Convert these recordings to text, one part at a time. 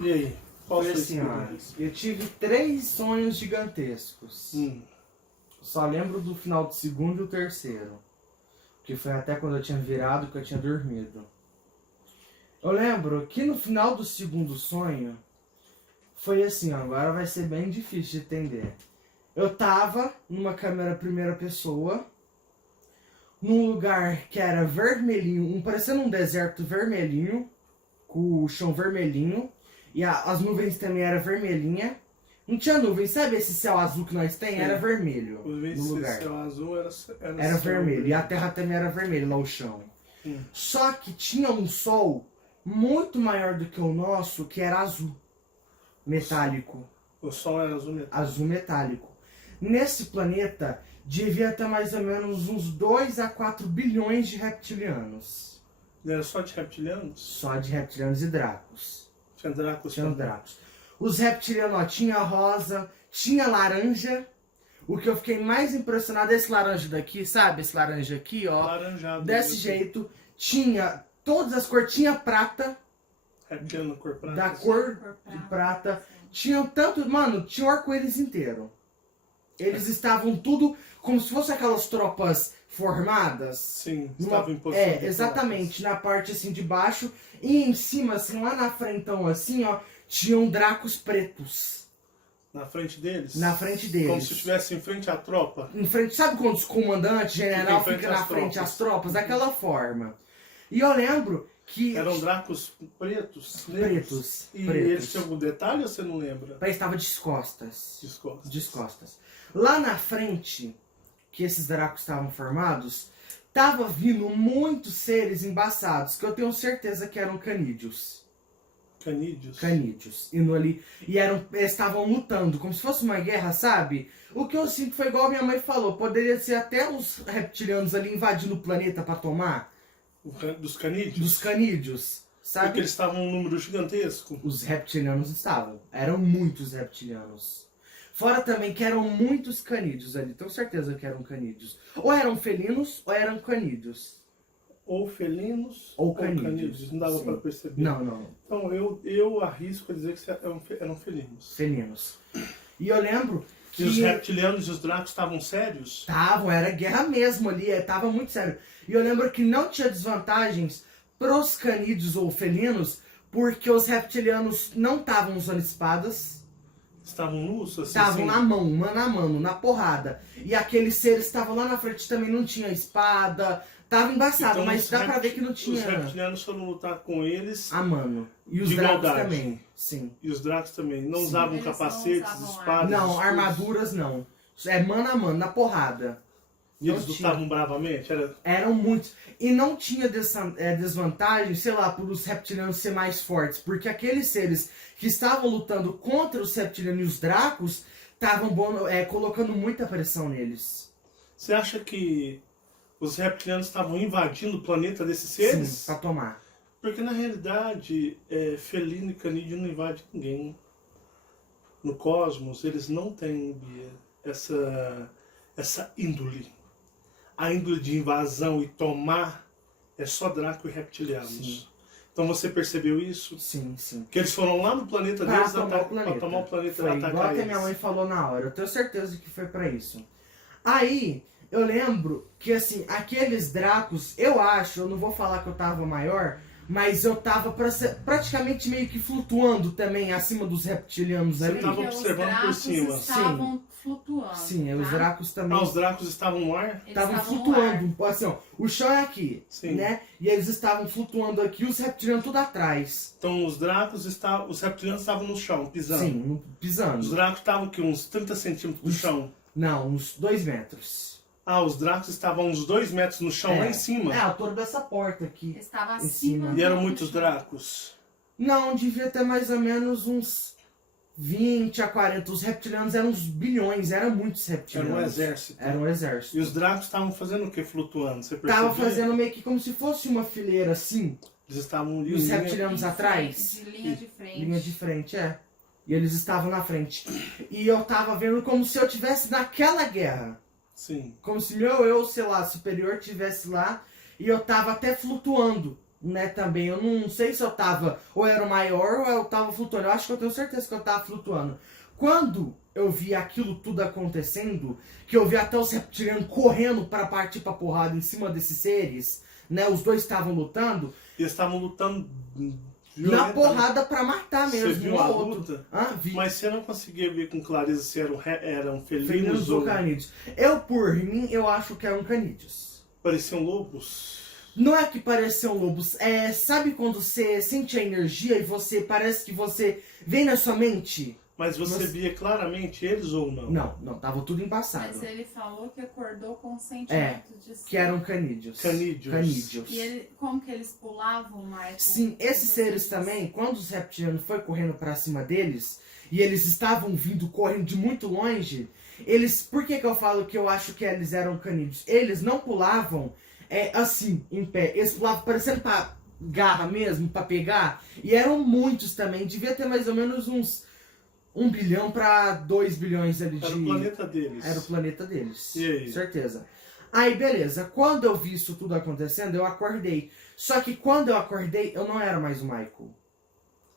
E aí? Qual Foi foi assim, esse ó, experiência? eu tive 3 sonhos gigantescos. Só lembro do final do segundo e o terceiro. Que foi até quando eu tinha virado que eu tinha dormido. Eu lembro que no final do segundo sonho, foi assim, ó, agora vai ser bem difícil de entender. Eu tava numa câmera primeira pessoa, num lugar que era vermelhinho, parecendo um deserto vermelhinho, com o chão vermelhinho, e as nuvens também eram vermelhinha. Não tinha nuvens, sabe esse céu azul que nós tem? Sim. Era vermelho Por no vezes lugar. esse céu azul era Era céu vermelho, e a terra também era vermelha, lá o chão. Só que tinha um sol muito maior do que o nosso, que era azul, metálico. O sol era azul metálico. Azul metálico. Nesse planeta, devia ter mais ou menos uns 2 a 4 bilhões de reptilianos. Ele era só de reptilianos? Só de reptilianos e dracos. Tinha Dráculos Tinha também. dracos. Os reptilianos, ó, tinha rosa, tinha laranja. O que eu fiquei mais impressionado é esse laranja daqui, sabe? Esse laranja aqui, ó. Laranjado. Desse jeito. Tinha todas as cores, tinha prata, Reptiliano cor prata. da cor de prata. Tinha tanto, mano, tinha o arco-íris inteiro. Eles estavam tudo como se fossem aquelas tropas formadas. Sim, estavam em posição de exatamente, na parte assim de baixo. E em cima, assim, lá na frentão, assim, ó, tinham dracos pretos. Na frente deles? Na frente deles. Como se estivesse em frente à tropa? Em frente, sabe quando os comandantes, general, Fica em frente fica na às frente tropas. às tropas? Daquela forma. E eu lembro que... Eram Dracos pretos? Pretos. E pretos. eles tinham algum detalhe ou você não lembra? Mas estava descostas. Descostas. Descostas. Lá na frente, que esses dracos estavam formados, tava vindo muitos seres embaçados, que eu tenho certeza que eram canídeos. Canídeos? Canídeos. Indo ali. E eles estavam lutando, como se fosse uma guerra, sabe? O que eu sinto foi igual minha mãe falou, poderia ser até os reptilianos ali invadindo o planeta para tomar. Dos canídeos? Dos canídeos, sabe? Porque eles estavam um número gigantesco. Os reptilianos estavam. Eram muitos reptilianos. Fora também que eram muitos canídeos ali. Tenho certeza que eram canídeos. Ou eram felinos ou eram canídeos. Ou felinos Ou canídeos. Não dava Sim. para perceber. Não, não. Então eu arrisco a dizer que eram felinos. Felinos. E eu lembro que... E os reptilianos e os dracos estavam sérios? Estavam, era guerra mesmo ali. Tava muito sério. E eu lembro que não tinha desvantagens pros canídeos ou felinos, porque os reptilianos não estavam usando espadas. Estavam nus? Assim, Estavam na mão, mano a mano, na porrada. E aqueles seres estavam lá na frente também, não tinha espada. Tava embaçado, Então, mas dá pra ver que não tinha... Os reptilianos foram lutar com eles a mano. E os de dragos igualdade. também. Sim. E os dracos também. Não Sim. usavam Eles não capacetes, usavam espadas, Não, escudos. armaduras não. É mano a mano, na porrada. E eles não tinha. lutavam bravamente? Eram muitos. E não tinha desvantagem, sei lá, por os reptilianos ser mais fortes. Porque aqueles seres que estavam lutando contra os reptilianos e os dracos estavam colocando muita pressão neles. Você acha que os reptilianos estavam invadindo o planeta desses seres? Sim, pra tomar. Porque na realidade, felino e canídeo não invadem ninguém. No cosmos, eles não têm, Bia, essa índole. A índole de invasão e tomar é só Draco e reptilianos. Sim. Então você percebeu isso? Sim, sim. Que eles foram lá no planeta Pra deles tomar o planeta. pra tomar o planeta Foi e igual atacar que a eles. minha mãe falou na hora. Eu tenho certeza que foi pra isso. Aí, eu lembro que, assim, aqueles dracos, eu não vou falar que eu tava maior, mas eu tava praticamente meio que flutuando também acima dos reptilianos Você ali. tava Porque os observando por dracos cima. estavam flutuando. Sim, tá? os dracos também Os dracos estavam no ar? Eles estavam estavam no flutuando. Assim, ó, o chão é aqui, Sim. né? E eles estavam flutuando aqui, os reptilianos tudo atrás. Então os reptilianos estavam no chão, pisando. Sim, pisando. Os dracos estavam aqui, uns 30 centímetros do chão. Não, uns 2 metros. Ah, os dracos estavam uns 2 metros no chão, lá em cima. É, a altura dessa porta aqui. Estava Em cima. acima. E eram do muitos chão. dracos. Não, devia ter mais ou menos uns 20 a 40. Os reptilianos eram uns bilhões, eram muitos reptilianos. Era um exército. Era um exército. E os dracos estavam fazendo o que flutuando? Você percebeu? Tava fazendo meio que como se fosse uma fileira assim. Eles estavam E os linha- reptilianos atrás. De linha de frente. Linha de frente, é. E eles estavam na frente. E eu tava vendo como se eu tivesse naquela guerra. Sim. Como se meu eu, sei lá, superior tivesse lá. E eu tava até flutuando né, também. Eu não sei se eu tava, ou era o maior, ou eu tava flutuando. Eu acho que eu tenho certeza que eu tava flutuando. Quando eu vi aquilo tudo acontecendo, que eu vi até os reptilianos correndo para partir pra porrada em cima desses seres, né, os dois estavam lutando. Eles estavam lutando Na porrada pra matar mesmo, Você viu um a ao outro. luta? Vi. Mas você não conseguia ver com clareza se eram Felinos felinos ou ou canídeos. Eu, por mim, eu acho que eram canídeos. pareciam lobos. Não é que pareciam lobos, sabe quando você sente a energia e você parece que você vem na sua mente? Mas você via claramente eles ou não? Não, tava tudo embaçado. Mas ele falou que acordou com o sentimento de ser. Que eram canídeos. Canídeos. E como que eles pulavam, Michael? Sim, esses seres também, quando os reptilianos foi correndo pra cima deles, e eles estavam vindo correndo de muito longe, eles... Por que eu falo que eu acho que eles eram canídeos? Eles não pulavam assim, em pé. Eles pulavam parecendo pra garra mesmo, pra pegar. E eram muitos também. Devia ter mais ou menos uns 1 bilhão pra 2 bilhões ali de... Era o planeta deles. Era o planeta deles. E aí? Certeza. Aí, beleza. Quando eu vi isso tudo acontecendo, eu acordei. Só que quando eu acordei, eu não era mais o Michael.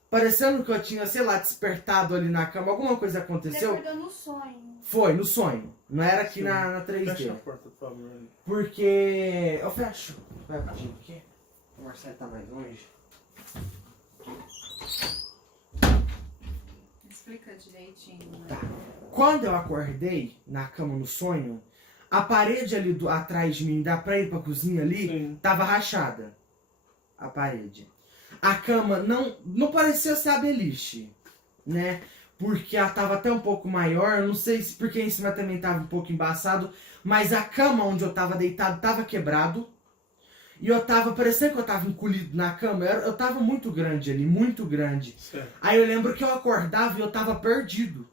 Parecendo que eu tinha, sei lá, despertado ali na cama. Alguma coisa Ele aconteceu. acordou no sonho. Foi, no sonho. Não era aqui Sim. na 3D. Fecha a porta, por favor. Porque... Eu fecho. Vai rapidinho aqui. O Marcelo tá mais longe. Explica direitinho, né? Tá. Quando eu acordei na cama no sonho, a parede ali atrás de mim, dá pra ir pra cozinha ali, Sim. tava rachada. A parede. A cama não parecia ser a beliche, né? Porque ela tava até um pouco maior, eu não sei se porque em cima também tava um pouco embaçado, mas a cama onde eu tava deitado tava quebrado. E eu tava, parecendo que eu tava encolhido na cama, eu tava muito grande ali, muito grande. Certo. Aí eu lembro que eu acordava e eu tava perdido.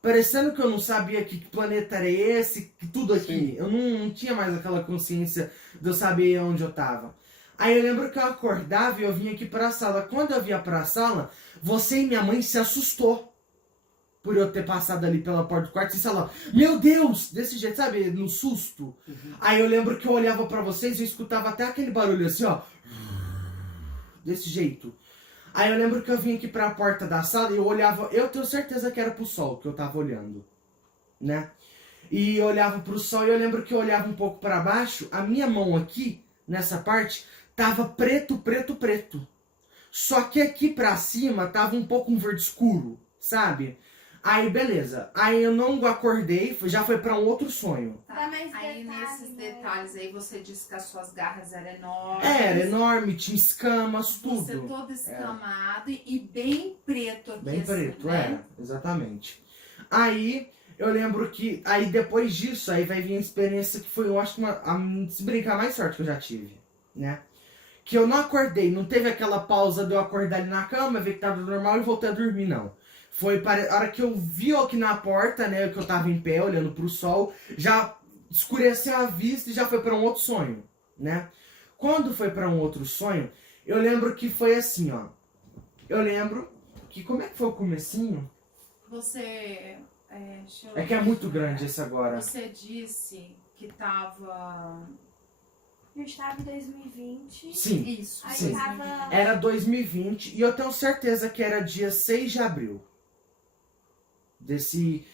Parecendo que eu não sabia que planeta era esse, que tudo aqui. Sim. Eu não tinha mais aquela consciência de eu saber onde eu tava. Aí eu lembro que eu acordava e eu vinha aqui pra sala. Quando eu vinha pra sala, você e minha mãe se assustou. Por eu ter passado ali pela porta do quarto e falar, meu Deus! Desse jeito, sabe? No susto. Uhum. Aí eu lembro que eu olhava pra vocês e eu escutava até aquele barulho assim, ó. Desse jeito. Aí eu lembro que eu vim aqui pra porta da sala e eu olhava, eu tenho certeza que era pro sol que eu tava olhando, né? E eu olhava pro sol e eu lembro que eu olhava um pouco pra baixo, a minha mão aqui, nessa parte, tava preto, preto, preto. Só que aqui pra cima tava um pouco um verde escuro, sabe? Aí beleza, aí eu não acordei, já foi pra um outro sonho. Tá. Dá mais Aí detalhe, nesses né? detalhes aí você disse que as suas garras eram enormes. Era enorme, tinha escamas, tudo. Você todo escamado e bem preto aqui. Bem assim, preto, né? exatamente. Aí, eu lembro que, aí depois disso, aí vai vir a experiência que foi, eu acho que se brincar, a mais sorte que eu já tive, né? Que eu não acordei, não teve aquela pausa de eu acordar ali na cama, ver que tava normal e voltei a dormir, não. Foi a hora que eu vi aqui na porta, né, que eu tava em pé, olhando pro sol, já escureceu a vista e já foi pra um outro sonho, né? Quando foi pra um outro sonho, eu lembro que foi assim, ó. Eu lembro que, como é que foi o comecinho? Você... deixa eu É que é muito ver. grande esse agora. Você disse que tava... Eu estava em 2020. Sim, Isso. Aí sim. tava... Era 2020 e eu tenho certeza que era dia 6 de abril. Desse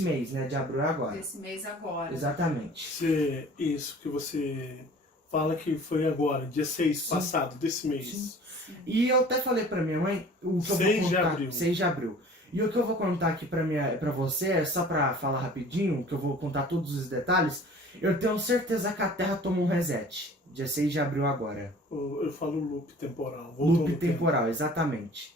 mês, né? De abril é agora. Desse mês agora. Exatamente. Isso que você fala que foi agora, dia 6 Sim. passado, desse mês. Sim. Sim. E eu até falei pra minha mãe o que eu 6 vou de contar. abril. 6 de abril. E o que eu vou contar aqui pra você, é só pra falar rapidinho, que eu vou contar todos os detalhes. Eu tenho certeza que a Terra toma um reset. Dia 6 de abril agora. Eu falo loop temporal. voltou Loop no tempo. temporal, exatamente.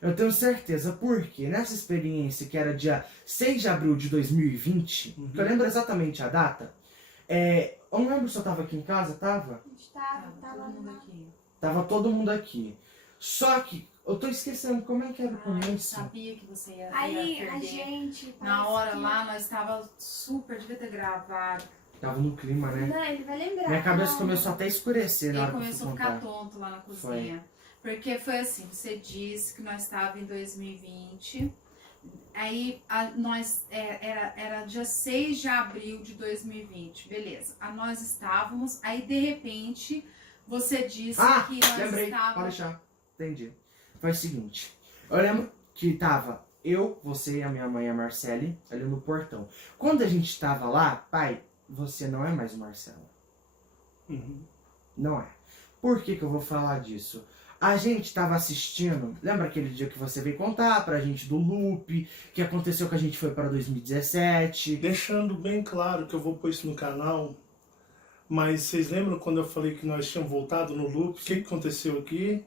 Eu tenho certeza, porque nessa experiência que era dia 6 de abril de 2020, Uhum. que eu lembro exatamente a data, eu não lembro se eu tava aqui em casa, tava? A gente tava Todo mundo lá. aqui. Tava todo mundo aqui. Só que, eu tô esquecendo como é que era o Eu começo. sabia que você ia Aí perder. a gente... Na parece hora que- lá, nós tava super, devia ter gravado. Tava no clima, né? Não, ele vai lembrar. Minha cabeça calma. começou até a escurecer na Ele hora que eu começou a fui ficar contar. tonto lá na cozinha. Porque foi assim, você disse que nós estávamos em 2020. Aí era dia 6 de abril de 2020. Beleza. Nós estávamos, aí de repente Você disse Ah, que nós lembrei, pode estávamos... deixar. Entendi. Foi o seguinte, eu lembro que tava eu, você e a minha mãe, a Marcele, ali no portão. Quando a gente tava lá, pai, você não é mais o Marcelo. Uhum. Não é. Por que que eu vou falar disso? A gente tava assistindo, lembra aquele dia que você veio contar pra gente do loop, que aconteceu que a gente foi para 2017? Deixando bem claro que eu vou pôr isso no canal, mas vocês lembram quando eu falei que nós tínhamos voltado no loop? O que aconteceu aqui?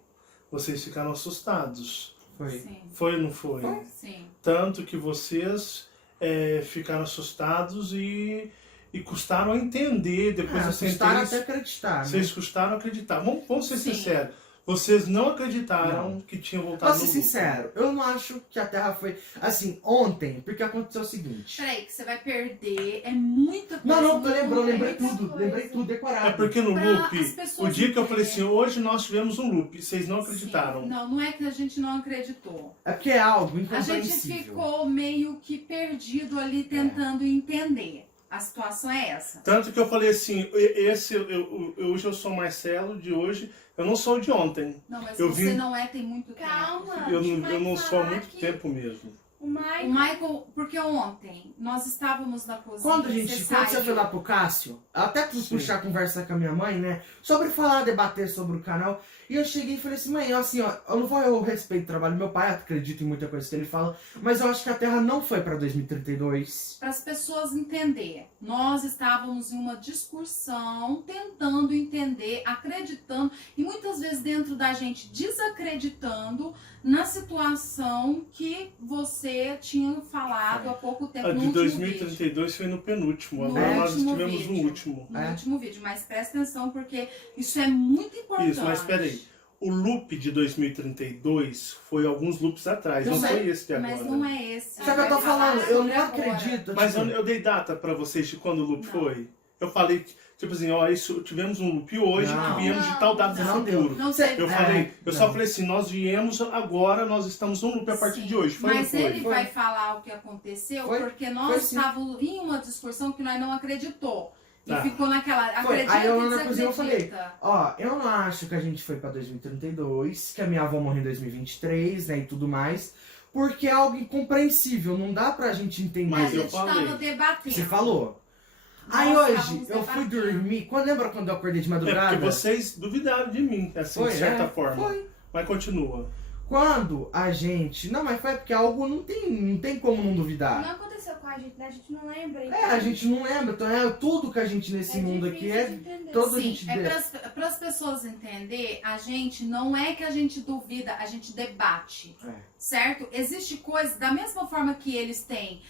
Vocês ficaram assustados. Foi. Sim, Foi ou não foi? sim. Tanto que vocês ficaram assustados e custaram a entender. Depois eu sentei. Custaram até acreditar, né? Vocês custaram a acreditar. Vamos ser Sim. sinceros. Vocês não acreditaram que tinham voltado Pra no ser loop. sincero, eu não acho que a Terra foi assim, ontem, porque aconteceu o seguinte. Peraí, que você vai perder, é muita coisa. Não, não, muito lembrei complexa. tudo, lembrei tudo decorado. É porque no Pra loop, as pessoas o dia que eu falei entenderem. assim, hoje nós tivemos um loop, vocês não acreditaram. Sim. Não é que a gente não acreditou. É porque é algo A gente incompreensível. ficou meio que perdido ali tentando entender. A situação é essa. Tanto que eu falei assim, hoje eu sou Marcelo de hoje, eu não sou de ontem. Não, mas Eu você vim- não é tem muito Calma. tempo. Eu deixa o não Mike sou há falar muito que tempo mesmo. O Mike... O Michael, porque ontem nós estávamos na cozinha. Quando você saiu. foi lá pro Cássio, até Sim. puxar a conversa com a minha mãe, né? Sobre falar, debater sobre o canal. E eu cheguei e falei assim, mãe, assim, ó, eu respeito o trabalho do meu pai, acredito em muita coisa que ele fala, mas eu acho que a Terra não foi pra 2032. Para as pessoas entenderem, nós estávamos em uma discussão, tentando entender, acreditando, e muitas vezes dentro da gente desacreditando na situação que você tinha falado há pouco tempo A no de último 2032 foi no penúltimo, No agora nós último tivemos vídeo. no último. vídeo. No É. último vídeo, mas presta atenção porque isso é muito importante. Isso, mas peraí. O loop de 2032 foi alguns loops atrás, não Eu sei, foi esse de agora. Mas não é esse. Sabe o que eu tô Vai falar falando? Eu sobre não agora. acredito. Mas tipo, eu dei data pra vocês de quando o loop Não. foi. Eu falei, tipo assim, ó, tivemos um loop hoje Não. que viemos de tal data Não no deu. futuro. Não sei. Eu É, falei, eu só não. falei assim, nós viemos agora, nós estamos no loop a partir Sim, de hoje. Foi ou não mas foi? ele Foi. vai falar o que aconteceu Foi. porque Foi nós sim. estávamos em uma discussão que nós não acreditou. E Tá. ficou naquela. Foi. Acredita Aí eu e na cozinha eu falei, desacredita. ó, eu não acho que a gente foi pra 2032, que a minha avó morreu em 2023, né, e tudo mais, porque é algo incompreensível, não dá pra gente entender. Mas a eu gente falei. estava debatendo. Você falou. Nós Aí hoje, estávamos eu fui debatendo. dormir, lembra quando eu acordei de É madrugada? porque vocês duvidaram de mim, assim, Foi, de certa é, forma. Foi. Mas continua. Quando a gente... Não, mas foi porque algo não tem como não duvidar. Não aconteceu com a gente, né? A gente não lembra. É, a gente não lembra, então é tudo que a gente nesse mundo aqui difícil é... de entender. todo- a Sim, gente é dê- para as pessoas entender, a gente não é que a gente duvida, a gente debate. É. Certo? Existe coisas, da mesma forma que eles têm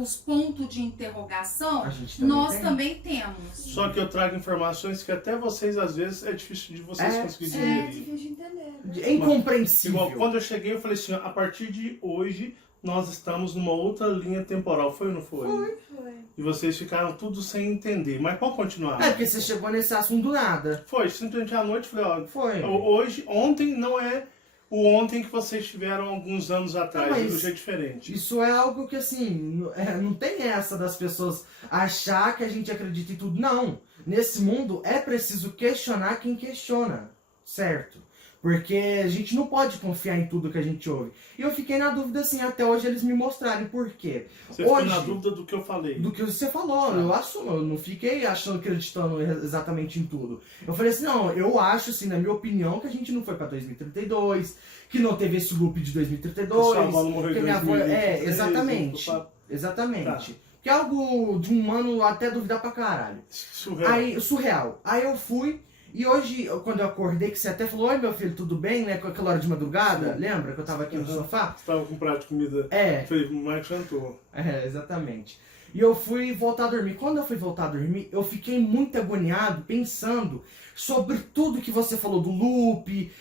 os pontos de interrogação, A gente também nós tem. também temos. Só que eu trago informações que até vocês, às vezes, é difícil de vocês É, conseguirem É digerir. difícil de entender. né? É incompreensível. Igual, quando eu cheguei, eu falei assim, ó, a partir de hoje, nós estamos numa outra linha temporal. Foi ou não foi? Foi. E vocês ficaram tudo sem entender. Mas pode continuar. É, porque você chegou nesse assunto do nada. Foi, simplesmente à noite, eu falei, ó, Foi. hoje, ontem não é o ontem que vocês tiveram alguns anos atrás. Não, mas Hoje é diferente. Isso é algo que, assim, não tem essa das pessoas achar que a gente acredita em tudo. Não. Nesse mundo é preciso questionar quem questiona. Certo? Porque a gente não pode confiar em tudo que a gente ouve. E eu fiquei na dúvida, assim, até hoje eles me mostrarem por quê. Você ficou hoje- na dúvida do que eu falei. Do que você falou, eu assumo, eu não fiquei acreditando exatamente em tudo. Eu falei assim, não, eu acho, assim, na minha opinião, que a gente não foi pra 2032, que não teve esse loop de Que sua 2032, avó não morreu que em minha avó... 2023, exatamente, opa, exatamente. Que é algo de um humano até duvidar pra caralho. surreal. Aí, surreal. Aí eu fui, e hoje, quando eu acordei, que você até falou, oi meu filho, tudo bem, né, com aquela hora de madrugada, Sim. lembra que eu tava aqui no Uhum. sofá? Você tava com um prato de comida. É. Eu falei, o Mike jantou. É, exatamente. E eu fui voltar a dormir. Quando eu fui voltar a dormir, eu fiquei muito agoniado pensando sobre tudo que você falou do loop,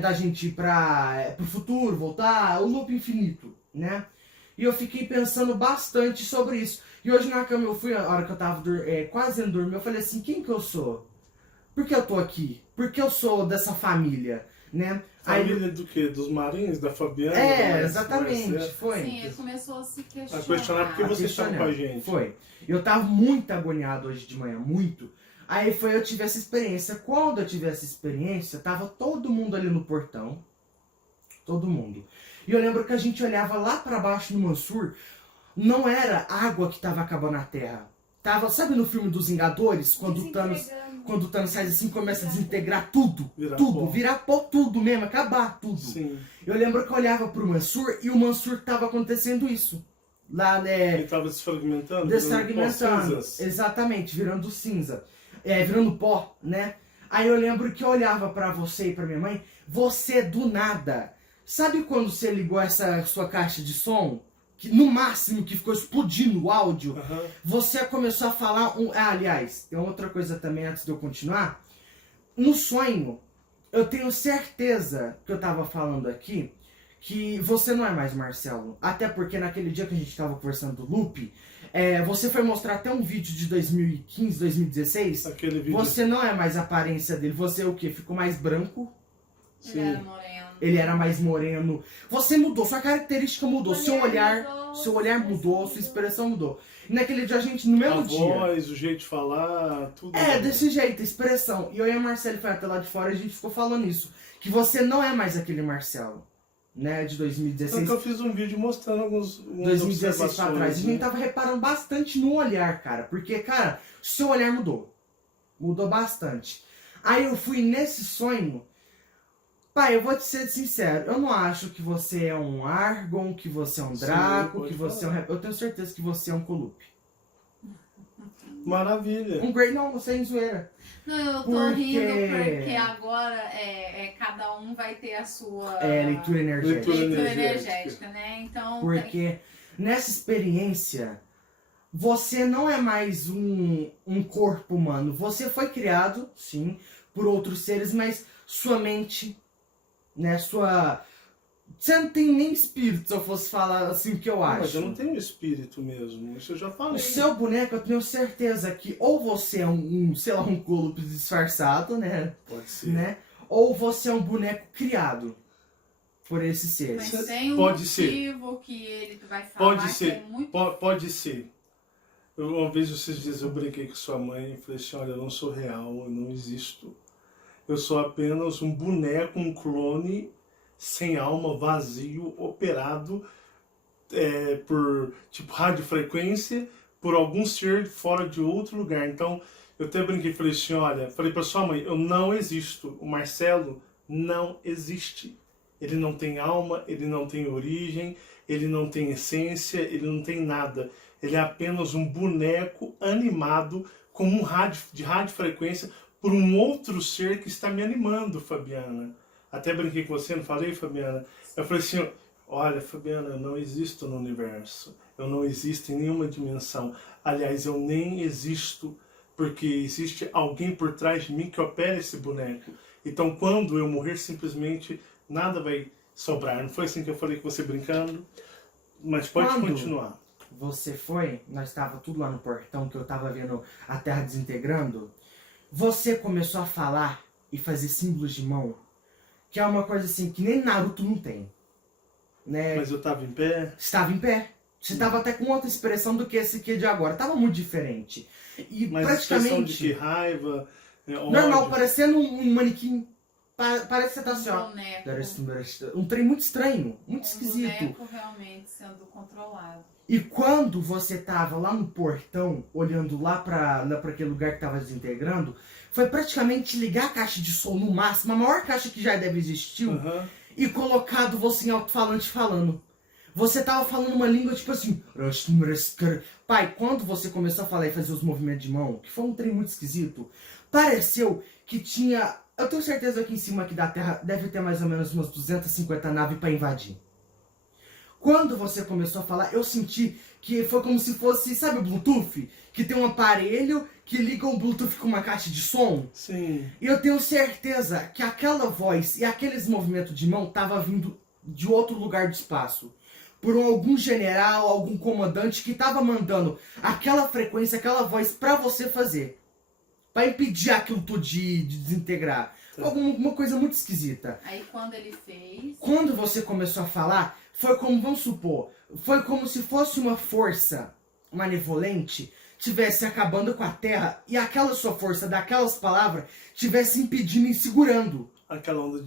da gente ir pro futuro, voltar, o loop infinito, né? E eu fiquei pensando bastante sobre isso. E hoje na cama eu fui, a hora que eu tava quase indo dormir, eu falei assim, quem que eu sou? Por que eu tô aqui? Por que eu sou dessa família, né? Família do quê? Dos Marinhos? Da Fabiana? É, do exatamente, Marcelo? foi. Sim, ele começou a se questionar. A questionar por que você estava com a gente. Foi. Eu tava muito agoniado hoje de manhã, muito. Aí eu tive essa experiência. Quando eu tive essa experiência, tava todo mundo ali no portão. Todo mundo. E eu lembro que a gente olhava lá pra baixo no Mansur, não era água que tava acabando a terra. Tava, sabe no filme dos Vingadores, quando o Thanos faz assim, começa a desintegrar tudo, virar pó tudo mesmo, acabar tudo. Sim. Eu lembro que eu olhava pro Mansur e o Mansur tava acontecendo isso. Lá, né? Ele tava desfragmentando? Desfragmentando, exatamente, virando cinza. Virando pó, né? Aí eu lembro que eu olhava pra você e pra minha mãe, você do nada. Sabe quando você ligou essa sua caixa de som? Que no máximo que ficou explodindo o áudio, você começou a falar aliás, tem outra coisa também antes de eu continuar. No sonho, eu tenho certeza que eu tava falando aqui que você não é mais Marcelo. Até porque naquele dia que a gente tava conversando do loop, você foi mostrar até um vídeo de 2015, 2016. Aquele vídeo. Você não é mais a aparência dele. Você é o quê? Ficou mais branco. Ele era moreno. Ele era mais moreno. Você mudou, sua característica mudou, seu olhar mudou, sua expressão mudou. E naquele dia a gente, no mesmo dia... A voz, o jeito de falar, tudo. Desse jeito, expressão. E eu e a Marcelo foi até lá de fora e a gente ficou falando isso. Que você não é mais aquele Marcelo, né, de 2016. Então eu fiz um vídeo mostrando alguns 2016 pra trás. né? A gente tava reparando bastante no olhar, cara. Porque, cara, seu olhar mudou. Mudou bastante. Aí eu fui nesse sonho... Pai, eu vou te ser sincero, eu não acho que você é um Argon, que você é um Draco, que você é um... Eu tenho certeza que você é um Colup. Maravilha. Um Grey, não, você é em zoeira. Não, eu tô rindo porque agora cada um vai ter a sua leitura energética. Leitura energética, né? Então, porque nessa experiência, você não é mais um corpo humano. Você foi criado, sim, por outros seres, mas sua mente... né, você não tem nem espírito, se eu fosse falar assim o que eu acho. Mas eu não tenho espírito mesmo, isso eu já falei. O seu boneco, eu tenho certeza que ou você é sei lá, um Colup disfarçado, né? Pode ser. Né? Ou você é um boneco criado por esse ser. Mas tem um Pode motivo que ele vai falar Pode ser. que é muito... Pode ser. Uma vez esses dias eu brinquei com sua mãe e falei assim, olha, eu não sou real, eu não existo. Eu sou apenas um boneco, um clone, sem alma, vazio, operado por tipo radiofrequência, por algum ser fora de outro lugar. Então, eu até brinquei e falei assim, olha, falei para sua mãe, eu não existo. O Marcelo não existe. Ele não tem alma, ele não tem origem, ele não tem essência, ele não tem nada. Ele é apenas um boneco animado com um rádio de radiofrequência por um outro ser que está me animando, Fabiana. Até brinquei com você, não falei, Fabiana? Eu falei assim, olha, Fabiana, eu não existo no universo. Eu não existo em nenhuma dimensão. Aliás, eu nem existo porque existe alguém por trás de mim que opera esse boneco. Então, quando eu morrer, simplesmente nada vai sobrar. Não foi assim que eu falei com você brincando? Mas pode continuar. Você foi, nós estávamos tudo lá no portão, que eu estava vendo a Terra desintegrando. Você começou a falar e fazer símbolos de mão, que é uma coisa assim que nem Naruto não tem, né? Mas eu estava em pé? Estava em pé. Você estava até com outra expressão do que esse aqui de agora. Tava muito diferente. E mas praticamente... expressão de que raiva, normal, ódio. parecendo um manequim. Parece que você tá assim, ó. Um trem muito estranho, muito esquisito. Boneco realmente sendo controlado. E quando você tava lá no portão, olhando lá pra aquele lugar que tava desintegrando, foi praticamente ligar a caixa de som no máximo, a maior caixa que já deve existir, e colocado você em alto-falante falando. Você tava falando uma língua tipo assim... Pai, quando você começou a falar e fazer os movimentos de mão, que foi um trem muito esquisito, pareceu que tinha... Eu tenho certeza que em cima aqui da Terra deve ter mais ou menos umas 250 naves pra invadir. Quando você começou a falar, eu senti que foi como se fosse, sabe o Bluetooth? Que tem um aparelho que liga o Bluetooth com uma caixa de som. Sim. E eu tenho certeza que aquela voz e aqueles movimentos de mão tava vindo de outro lugar do espaço. Por algum general, algum comandante que tava mandando aquela frequência, aquela voz pra você fazer. Pra impedir aquilo tudo de desintegrar. Alguma coisa muito esquisita. Aí quando ele fez... Quando você começou a falar... Foi como, vamos supor, foi como se fosse uma força malevolente tivesse acabando com a Terra e aquela sua força daquelas palavras tivesse impedindo e segurando Aquela onda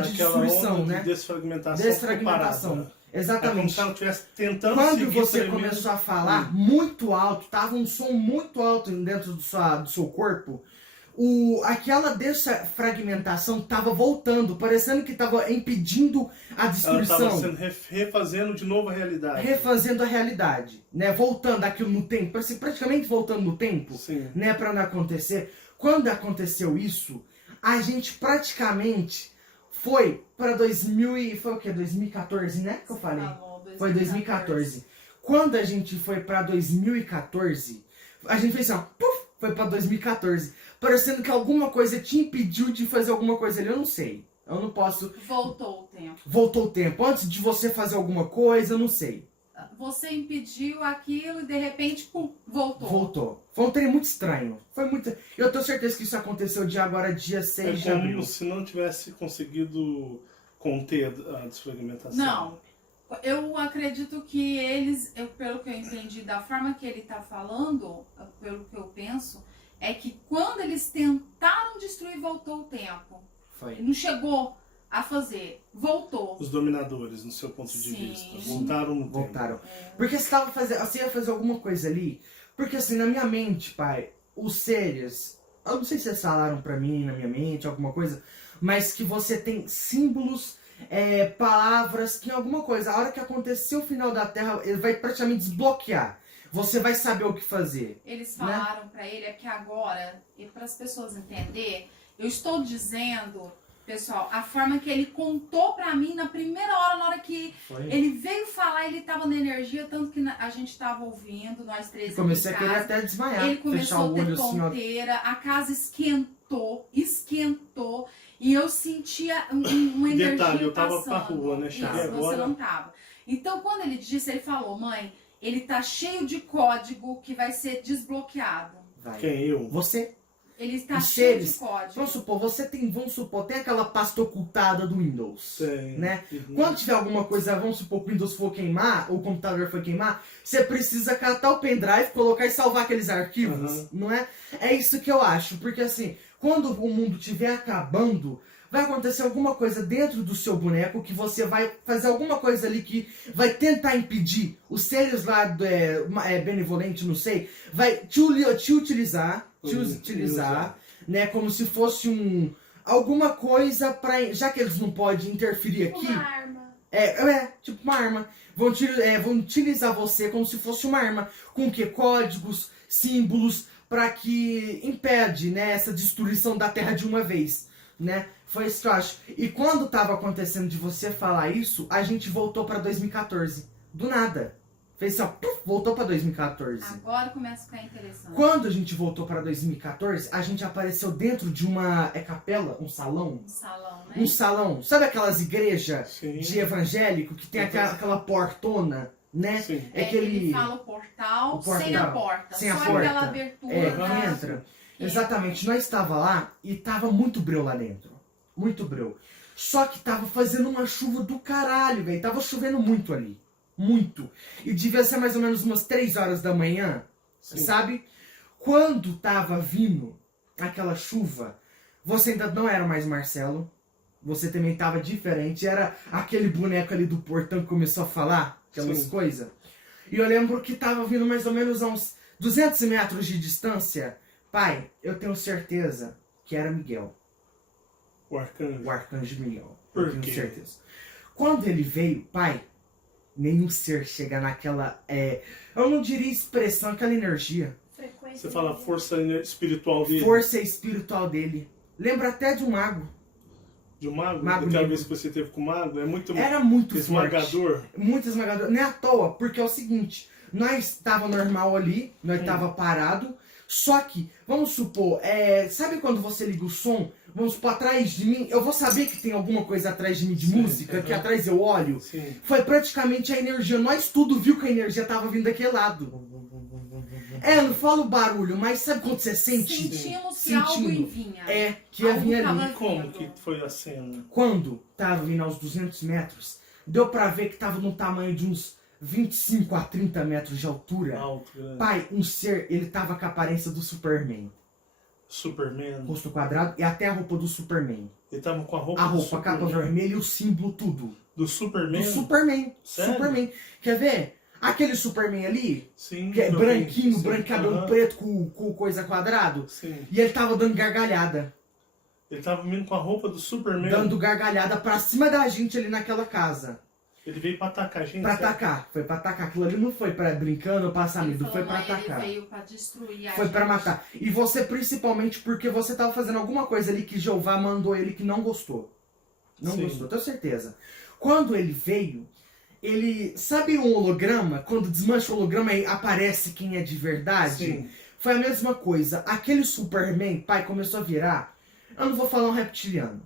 de destruição, onda né? de desfragmentação. Desfragmentação. Comparada. Exatamente. É como se ela estivesse tentando Quando seguir você tremendo. começou a falar muito alto, tava um som muito alto dentro do seu corpo, aquela desfragmentação tava voltando, parecendo que tava impedindo a Ela destruição. estava sendo refazendo de novo a realidade. Refazendo a realidade, né? Voltando aquilo no tempo, praticamente voltando no tempo, Sim. né? Pra não acontecer. Quando aconteceu isso, a gente praticamente foi pra 2014, né? Que eu falei. Falou, Foi 2014. Quando a gente foi pra 2014, a gente fez assim, ó, puf, foi pra 2014. Parecendo que alguma coisa te impediu de fazer alguma coisa ali. Eu não sei. Eu não posso. Voltou o tempo. Voltou o tempo. Antes de você fazer alguma coisa, eu não sei. Você impediu aquilo e de repente, pum, voltou. Voltou. Foi um trem muito estranho. Foi muito. Eu tenho certeza que isso aconteceu dia 6 de abril. Como se não tivesse conseguido conter a desfragmentação. Não. Eu acredito que eles, pelo que eu entendi da forma que ele está falando, pelo que eu penso, é que quando eles tentaram destruir, voltou o tempo. Foi. Não chegou a fazer, voltou. Os dominadores, no seu ponto de Sim. vista, voltaram no tempo. Voltaram. Porque você ia fazer alguma coisa ali. Porque assim, na minha mente, pai, os seres. Eu não sei se vocês falaram pra mim, na minha mente, alguma coisa. Mas que você tem símbolos. Palavras que alguma coisa, a hora que acontecer o final da Terra, ele vai praticamente desbloquear. Você vai saber o que fazer. Eles falaram pra ele, é que agora, e para as pessoas entenderem, eu estou dizendo, pessoal, a forma que ele contou pra mim na primeira hora, na hora que ele veio falar, ele tava na energia, tanto que a gente tava ouvindo, nós três Comecei em a querer casa. até desmaiar. Ele fechar começou o a ter olho assim, ó. tonteira, a casa esquentou, e eu sentia uma energia Detalhe, eu tava passando. pra rua, né? Isso, Cheguei você agora. não tava. Então, quando ele disse, ele falou, mãe, ele tá cheio de código que vai ser desbloqueado. Vai. Quem? Eu? Você, Ele está Os cheio seres, de código. vamos supor, tem aquela pasta ocultada do Windows. Tem. Né? Uhum. Quando tiver alguma coisa, vamos supor que o Windows for queimar, ou o computador for queimar, você precisa catar o pendrive, colocar e salvar aqueles arquivos, Uhum. não é? É isso que eu acho, porque assim, quando o mundo estiver acabando, vai acontecer alguma coisa dentro do seu boneco que você vai fazer alguma coisa ali que vai tentar impedir os seres lá benevolente, não sei, vai te utilizar, né, como se fosse alguma coisa pra, já que eles não podem interferir aqui, Uma arma. tipo uma arma. Vão utilizar você como se fosse uma arma. Com que? Códigos, símbolos, para que impede, né, essa destruição da Terra de uma vez, né? Foi isso que eu acho. E quando tava acontecendo de você falar isso, a gente voltou pra 2014. Do nada. Fez assim, ó, puf, voltou pra 2014. Agora começa a ficar interessante. Quando a gente voltou pra 2014, a gente apareceu dentro de uma capela, um salão. Um salão, né? Um salão. Sabe aquelas igrejas Sim. de evangélico que tem aquela portona, né? Sim. Ele fala o portal, sem a porta. Sem a só porta. aquela abertura. Que entra. Exatamente. Nós estava lá e tava muito breu lá dentro. Muito breu. Só que tava fazendo uma chuva do caralho, velho. Tava chovendo muito ali. Muito. E devia ser mais ou menos umas 3 horas da manhã, Sim. sabe? Quando tava vindo aquela chuva, você ainda não era mais Marcelo. Você também tava diferente. Era aquele boneco ali do portão que começou a falar aquelas Sim. coisas. E eu lembro que tava vindo mais ou menos a uns 200 metros de distância. Pai, eu tenho certeza que era Miguel. O arcanjo. O arcanjo Miguel. Por Eu tenho quê? certeza. Quando ele veio, pai, nenhum ser chega naquela... eu não diria expressão, aquela energia. Frequência. Você fala dele. força espiritual dele. Força espiritual dele. Lembra até de um mago. De um mago? Mago Daquela negro. vez que você teve com o mago? É muito Era muito esmagador. forte. Muito esmagador. Não é à toa, porque é o seguinte. Nós tava normal ali, nós tava parado. Só que, vamos supor, sabe quando você liga o som? Vamos supor, atrás de mim, eu vou saber que tem alguma coisa atrás de mim de Sim, música, que uhum. atrás eu olho. Sim. Foi praticamente a energia. Nós tudo viu que a energia tava vindo daquele lado. Não falo barulho, mas sabe quando você sente? Sentimos que algo Sentindo. vinha. Que ia Algo vir tava ali. E como vindo. que foi a cena? Quando tava vindo aos 200 metros, deu pra ver que tava no tamanho de uns 25 a 30 metros de altura. Alto, grande. Pai, um ser, ele tava com a aparência do Superman. Superman. Rosto quadrado e até a roupa do Superman. Ele tava com a roupa A do roupa, a capa Superman. vermelha e o símbolo, tudo. Do Superman? Do Superman. Sério? Superman. Quer ver? Aquele Superman ali, Sim. que é eu branquinho, vi. Sim, branco, cabelo aham. preto com coisa quadrado. Sim. E ele tava dando gargalhada. Ele tava vindo com a roupa do Superman. Dando gargalhada pra cima da gente ali naquela casa. Ele veio pra atacar a gente. Pra certo? atacar. Foi pra atacar. Aquilo ali não foi pra brincando ou passar Ele medo. falou, Foi pra mãe, atacar. ele veio pra destruir a Foi gente. pra matar. E você principalmente porque você tava fazendo alguma coisa ali que Jeová mandou ele que não gostou. Não Sim. gostou, tenho certeza. Quando ele veio, ele... Sabe um holograma? Quando desmancha o holograma e aparece quem é de verdade? Sim. Foi a mesma coisa. Aquele Superman, pai, começou a virar... Eu não vou falar um reptiliano.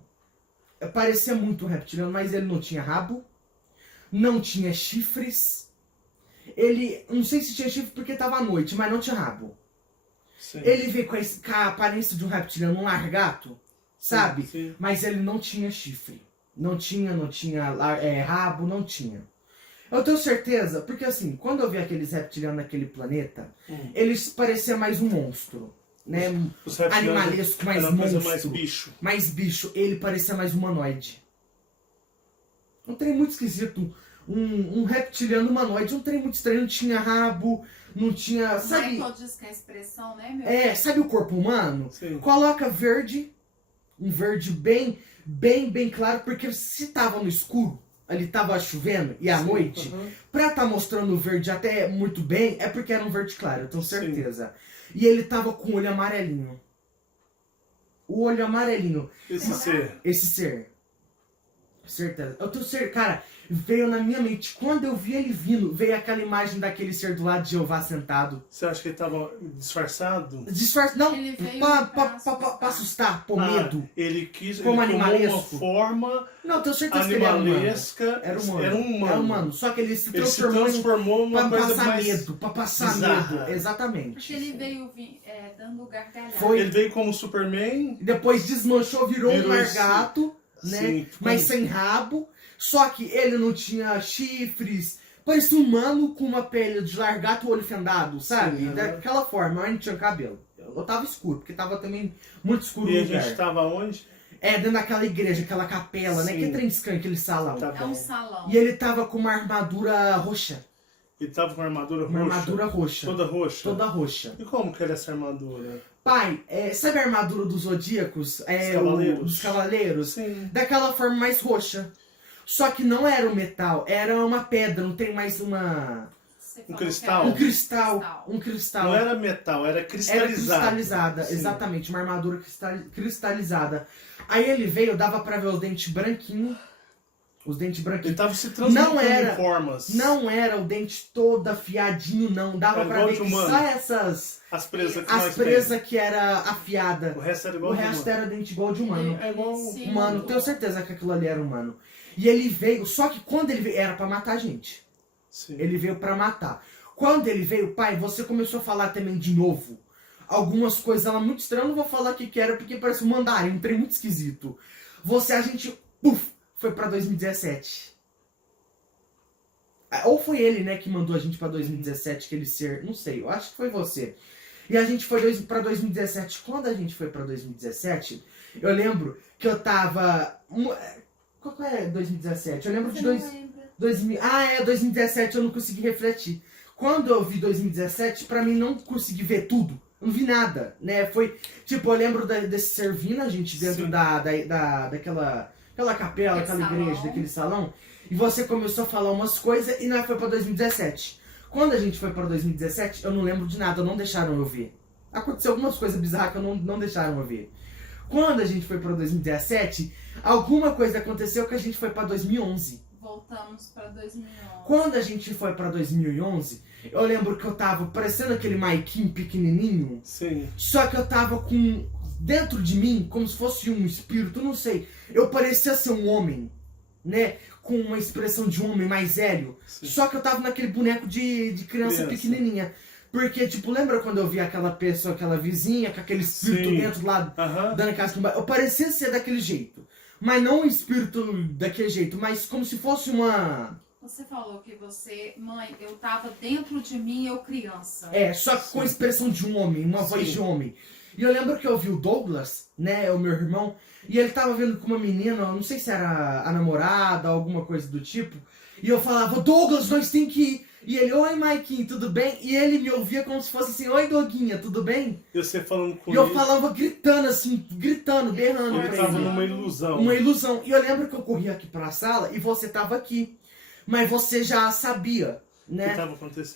Parecia muito um reptiliano, mas ele não tinha rabo. Não tinha chifres. Ele... Não sei se tinha chifre porque tava à noite, mas não tinha rabo. Sim. Ele veio com a aparência de um reptiliano, um largato, sabe? Sim. Mas ele não tinha chifre. Não tinha rabo, não tinha. Eu tenho certeza, porque assim, quando eu vi aqueles reptilianos naquele planeta, eles pareciam mais um monstro, né? Os reptilianos Animalesco, mais era uma coisa monstro. mais bicho. Mais bicho, ele parecia mais humanoide. Um trem muito esquisito. Um reptiliano humanoide, um trem muito estranho, não tinha rabo, não tinha... Sabe, Michael diz que é a expressão, né, meu? sabe o corpo humano? Sim. Coloca verde, um verde bem claro, porque se tava no escuro, ali tava chovendo, e à Sim, noite, aham. pra tá mostrando o verde até muito bem, é porque era um verde claro, eu tenho Sim. certeza. E ele tava com o olho amarelinho. O olho amarelinho. Esse ser. Esse ser. Certeza. Eu tenho certeza, cara, veio na minha mente, quando eu vi ele vindo, veio aquela imagem daquele ser do lado de Jeová sentado. Você acha que ele tava disfarçado? Disfarce, não, Ele veio pra assustar, por medo. Ele quis. Como ele tomou animalesco. uma forma Não, eu tenho certeza que ele era humano. animalesca. Era humano. Era um humano. Era humano. Só que ele se Ele se transformou, transformou em... numa pra coisa passar mais medo. Pra passar bizarra. medo. Exatamente. Porque ele veio dando gargalhada. Foi. Ele veio como Superman. Depois desmanchou, virou um Virou largato, né? Sim, Mas ficou- sem rabo. Só que ele não tinha chifres. Parecia um humano com uma pele de largato e olho fendado, sabe? Sim, aham. Daquela forma, mas não tinha cabelo. Eu tava escuro, porque tava também muito escuro E o a lugar. gente tava onde? Dentro daquela igreja, aquela capela, né? Sim. Que trem estranho, aquele salão. Tá É um bom. salão. E ele tava com uma armadura roxa. Ele tava com uma armadura Uma roxa. armadura roxa. Toda roxa. Toda roxa. E como que era essa armadura? Pai, sabe a armadura dos zodíacos? Cavaleiros. Dos cavaleiros? Sim. Daquela forma mais roxa. Só que não era um metal, era uma pedra, não tem mais uma... Você Um falou cristal. que Um era cristal. Um cristal. Não era metal, era Era cristalizado. cristalizada, Sim. exatamente, uma armadura cristalizada. Aí ele veio, dava pra ver os dentes branquinhos. Os dentes Ele branquinhos. tava se transformando Não era- em formas. Não era o dente todo afiadinho, não. Dava Era pra igual ver de que humano. só essas... As presas que As nós presas que era afiada. temos. O resto era O igual de resto humano. era dente igual de humano. É igual Sim. Humano, tenho certeza que aquilo ali era humano. E ele veio, só que quando ele veio, era pra matar a gente. Sim. Ele veio pra matar. Quando ele veio, pai, você começou a falar também de novo. Algumas coisas lá muito estranhas, eu não vou falar o que era, porque parece um mandarim, um trem muito esquisito. A gente, foi pra 2017. Ou foi ele, né, que mandou a gente pra 2017, aquele ser, não sei, eu acho que foi você. E a gente foi pra 2017. Quando a gente foi pra 2017, eu lembro que eu tava... Qual que é 2017? Eu lembro Você de não lembra? 2017 eu não consegui refletir. Quando eu vi 2017, pra mim não consegui ver tudo. Não vi nada, né? Foi, tipo, eu lembro desse ser vindo, a gente dentro Sim. daquela capela, Aquele aquela igreja, salão. daquele salão. E você começou a falar umas coisas e nós foi pra 2017. Quando a gente foi pra 2017, eu não lembro de nada, não deixaram eu ver. Aconteceu algumas coisas bizarras que eu não deixaram eu ver. Quando a gente foi pra 2017, alguma coisa aconteceu que a gente foi pra 2011. Voltamos pra 2011. Quando a gente foi pra 2011, eu lembro que eu tava parecendo aquele Maiquinho pequenininho, Sim. só que eu tava com, dentro de mim, como se fosse um espírito, não sei, eu parecia ser um homem, né, com uma expressão de um homem mais velho, Sim. só que eu tava naquele boneco de criança pequenininha. Porque, tipo, lembra quando eu vi aquela pessoa, aquela vizinha, com aquele espírito Sim. dentro lá, Aham. dando aquelas combate. Eu parecia ser daquele jeito. Mas não um espírito daquele jeito, mas como se fosse uma Você falou que você, mãe, eu tava dentro de mim, eu criança. Só que com a expressão de um homem, uma voz de homem. E eu lembro que eu vi o Douglas, né, o meu irmão, e ele tava vendo com uma menina, não sei se era a namorada, alguma coisa do tipo, e eu falava, Douglas, nós tem que ir. E ele, oi, Maiquinho, tudo bem? E ele me ouvia como se fosse assim, oi, Doguinha, tudo bem? E você falando com ele. E eu falava gritando assim, berrando. Ele tava numa ilusão. Uma ilusão. E eu lembro que eu corri aqui pra sala e você tava aqui. Mas você já sabia, né?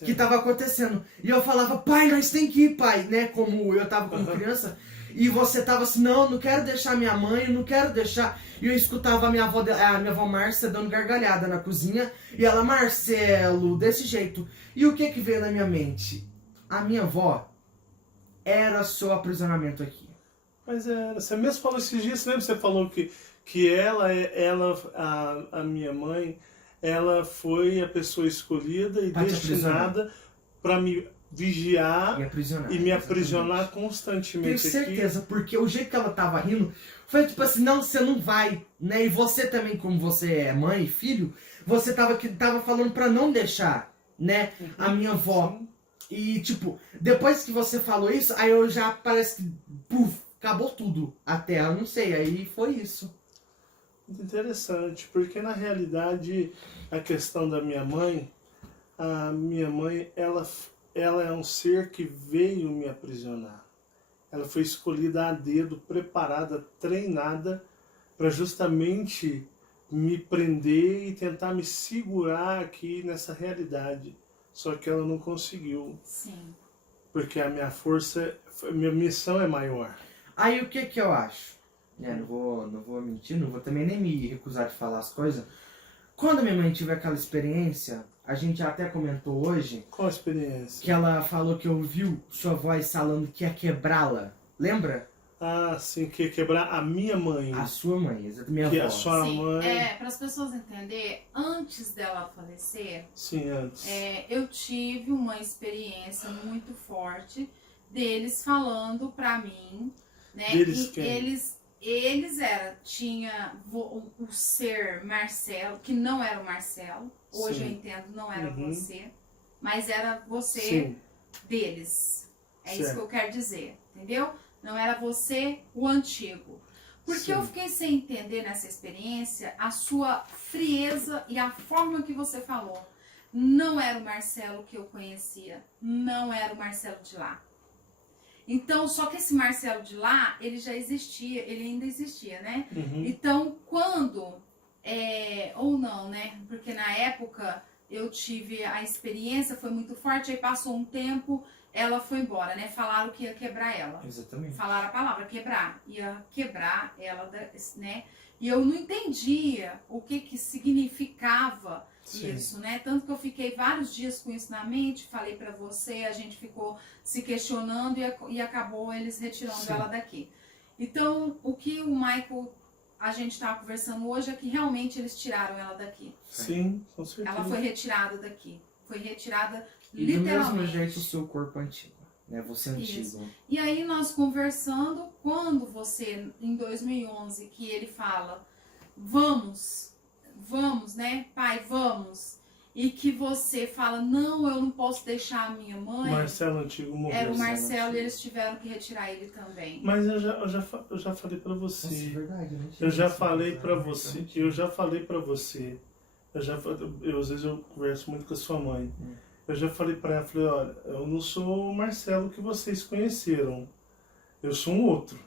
Que tava acontecendo. E eu falava, pai, nós tem que ir, pai, né? Como eu tava como criança. E você tava assim, não quero deixar minha mãe, não quero deixar. E eu escutava a minha avó Márcia dando gargalhada na cozinha. E ela, Marcelo, desse jeito. E o que veio na minha mente? A minha avó era seu aprisionamento aqui. Mas você mesmo falou esses dias, você lembra? Você falou que a minha mãe, ela foi a pessoa escolhida e destinada para me vigiar e me aprisionar constantemente. Tenho certeza, porque o jeito que ela tava rindo foi tipo assim, não, você não vai, né? E você também, como você é mãe e filho, você tava falando pra não deixar, né, a minha avó. Sim. E tipo, depois que você falou isso, aí eu já parece que, puf, acabou tudo. Até, eu não sei, aí foi isso. Muito interessante, porque na realidade a questão da a minha mãe, ela é um ser que veio me aprisionar. Ela foi escolhida a dedo, preparada, treinada para justamente me prender e tentar me segurar aqui nessa realidade. Só que ela não conseguiu. Sim. Porque a minha missão é maior. Aí o que eu acho? Não vou mentir, não vou também nem me recusar de falar as coisas. Quando minha mãe tiver aquela experiência, a gente até comentou hoje. Qual a experiência? Que ela falou que ouviu sua voz falando que ia quebrá-la. Lembra? Ah, sim, que ia quebrar a minha mãe. A sua mãe, exatamente, minha que avó. a sua Sim, mãe... para as pessoas entenderem, antes dela falecer, Sim, antes. Eu tive uma experiência muito forte deles falando pra mim, né? Deles e quem? tinha o ser Marcelo, que não era o Marcelo, hoje Sim. eu entendo, não era você, mas era você Sim. deles. É Certo. isso que eu quero dizer, entendeu? Não era você o antigo. Porque Sim. eu fiquei sem entender nessa experiência a sua frieza e a forma que você falou. Não era o Marcelo que eu conhecia, não era o Marcelo de lá. Então, só que esse Marcelo de lá, ele já existia, ele ainda existia, né? Uhum. Então, quando, ou não, né? Porque na época eu tive a experiência, foi muito forte, aí passou um tempo, ela foi embora, né? Falaram que ia quebrar ela. Exatamente. Falaram a palavra quebrar, ia quebrar ela, né? E eu não entendia o que significava Sim. isso, né? Tanto que eu fiquei vários dias com isso na mente, falei pra você, a gente ficou se questionando e acabou eles retirando Sim. ela daqui. Então, o que o Michael, a gente estava conversando hoje, é que realmente eles tiraram ela daqui. Sim, com certeza. Ela foi retirada daqui. Foi retirada E do literalmente. mesmo jeito o seu corpo antigo, né? Você antigo. Isso. E aí nós conversando, quando você, em 2011, que ele fala, vamos, né, pai, vamos. E que você fala, não, eu não posso deixar a minha mãe. Marcelo Antigo morreu. Era o Marcelo e eles tiveram que retirar ele também. Mas eu já falei pra você. Nossa, é verdade, né? Eu já falei pra você. Eu já falei pra você. Às vezes eu converso muito com a sua mãe. Eu já falei pra ela, falei, olha, eu não sou o Marcelo que vocês conheceram. Eu sou um outro.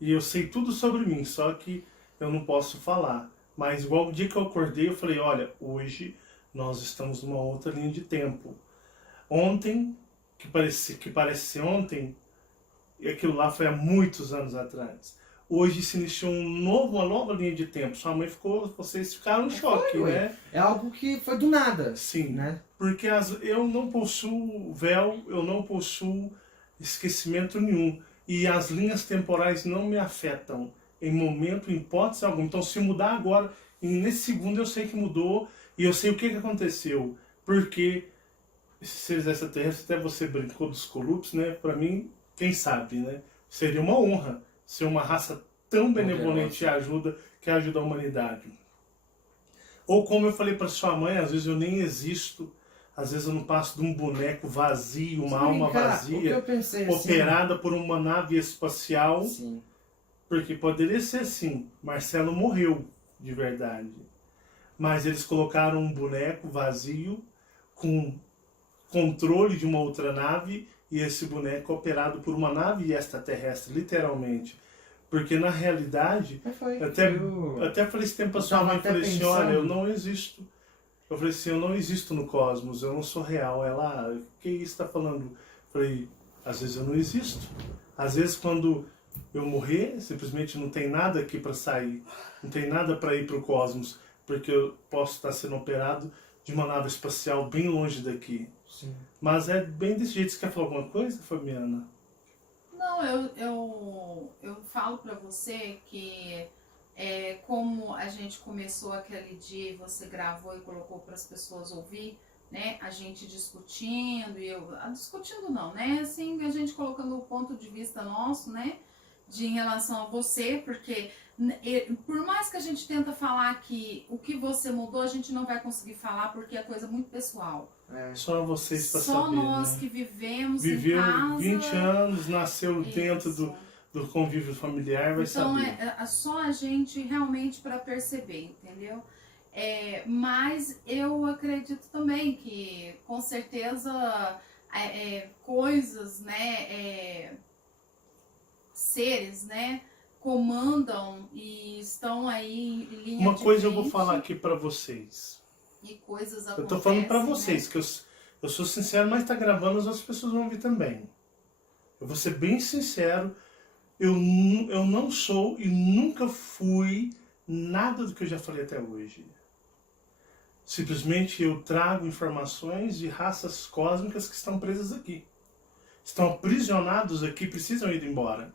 E eu sei tudo sobre mim, só que eu não posso falar. Mas igual o dia que eu acordei, eu falei, olha, hoje nós estamos numa outra linha de tempo. Ontem, que parece ser ontem, e aquilo lá foi há muitos anos atrás. Hoje se iniciou uma nova linha de tempo. Sua mãe vocês ficaram em choque, né? É algo que foi do nada. Sim, né? Porque eu não possuo véu, eu não possuo esquecimento nenhum. E as linhas temporais não me afetam em momento, em hipótese alguma. Então se mudar agora, nesse segundo eu sei que mudou e eu sei o que aconteceu. Porque esses seres extraterrestres, até você brincou dos Colups, né? Para mim, quem sabe, né? Seria uma honra ser uma raça tão benevolente que ajuda a humanidade. Ou como eu falei para sua mãe, às vezes eu nem existo, às vezes eu não passo de um boneco vazio, uma alma O que eu vazia, pensei assim, operada por uma nave espacial, sim. porque poderia ser assim, Marcelo morreu de verdade. Mas eles colocaram um boneco vazio com controle de uma outra nave e esse boneco operado por uma nave extraterrestre, literalmente. Porque na realidade, até falei esse tempo pra sua mãe, falei assim, olha, eu não existo. Eu falei assim, eu não existo no cosmos, eu não sou real. Ela, o que isso tá falando? Eu falei, às vezes eu não existo. Às vezes quando eu morrer, simplesmente não tem nada aqui para sair, não tem nada para ir para o cosmos, porque eu posso estar sendo operado de uma nave espacial bem longe daqui. Sim. Mas é bem desse jeito. Você quer falar alguma coisa, Fabiana? Não, eu falo para você que como a gente começou aquele dia e você gravou e colocou para as pessoas ouvir, né? A gente discutindo e discutindo não, né? Assim, a gente colocando o ponto de vista nosso, né? Em relação a você, porque por mais que a gente tenta falar que o que você mudou, a gente não vai conseguir falar porque é coisa muito pessoal. Só vocês para Só saber, nós né? que vivemos Viveu em casa. 20 anos, nasceu Isso. dentro do convívio familiar, vai então, saber. é só a gente realmente para perceber, entendeu? Mas eu acredito também que, com certeza, coisas, né, seres, né, comandam e estão aí em linha Uma de coisa eu vou frente falar aqui para vocês. e coisas Eu acontecem, tô falando para né? vocês, que eu sou sincero, mas tá gravando, as outras pessoas vão ouvir também. Eu vou ser bem sincero, eu não sou e nunca fui nada do que eu já falei até hoje. Simplesmente eu trago informações de raças cósmicas que estão presas aqui. Estão aprisionados aqui, precisam ir embora.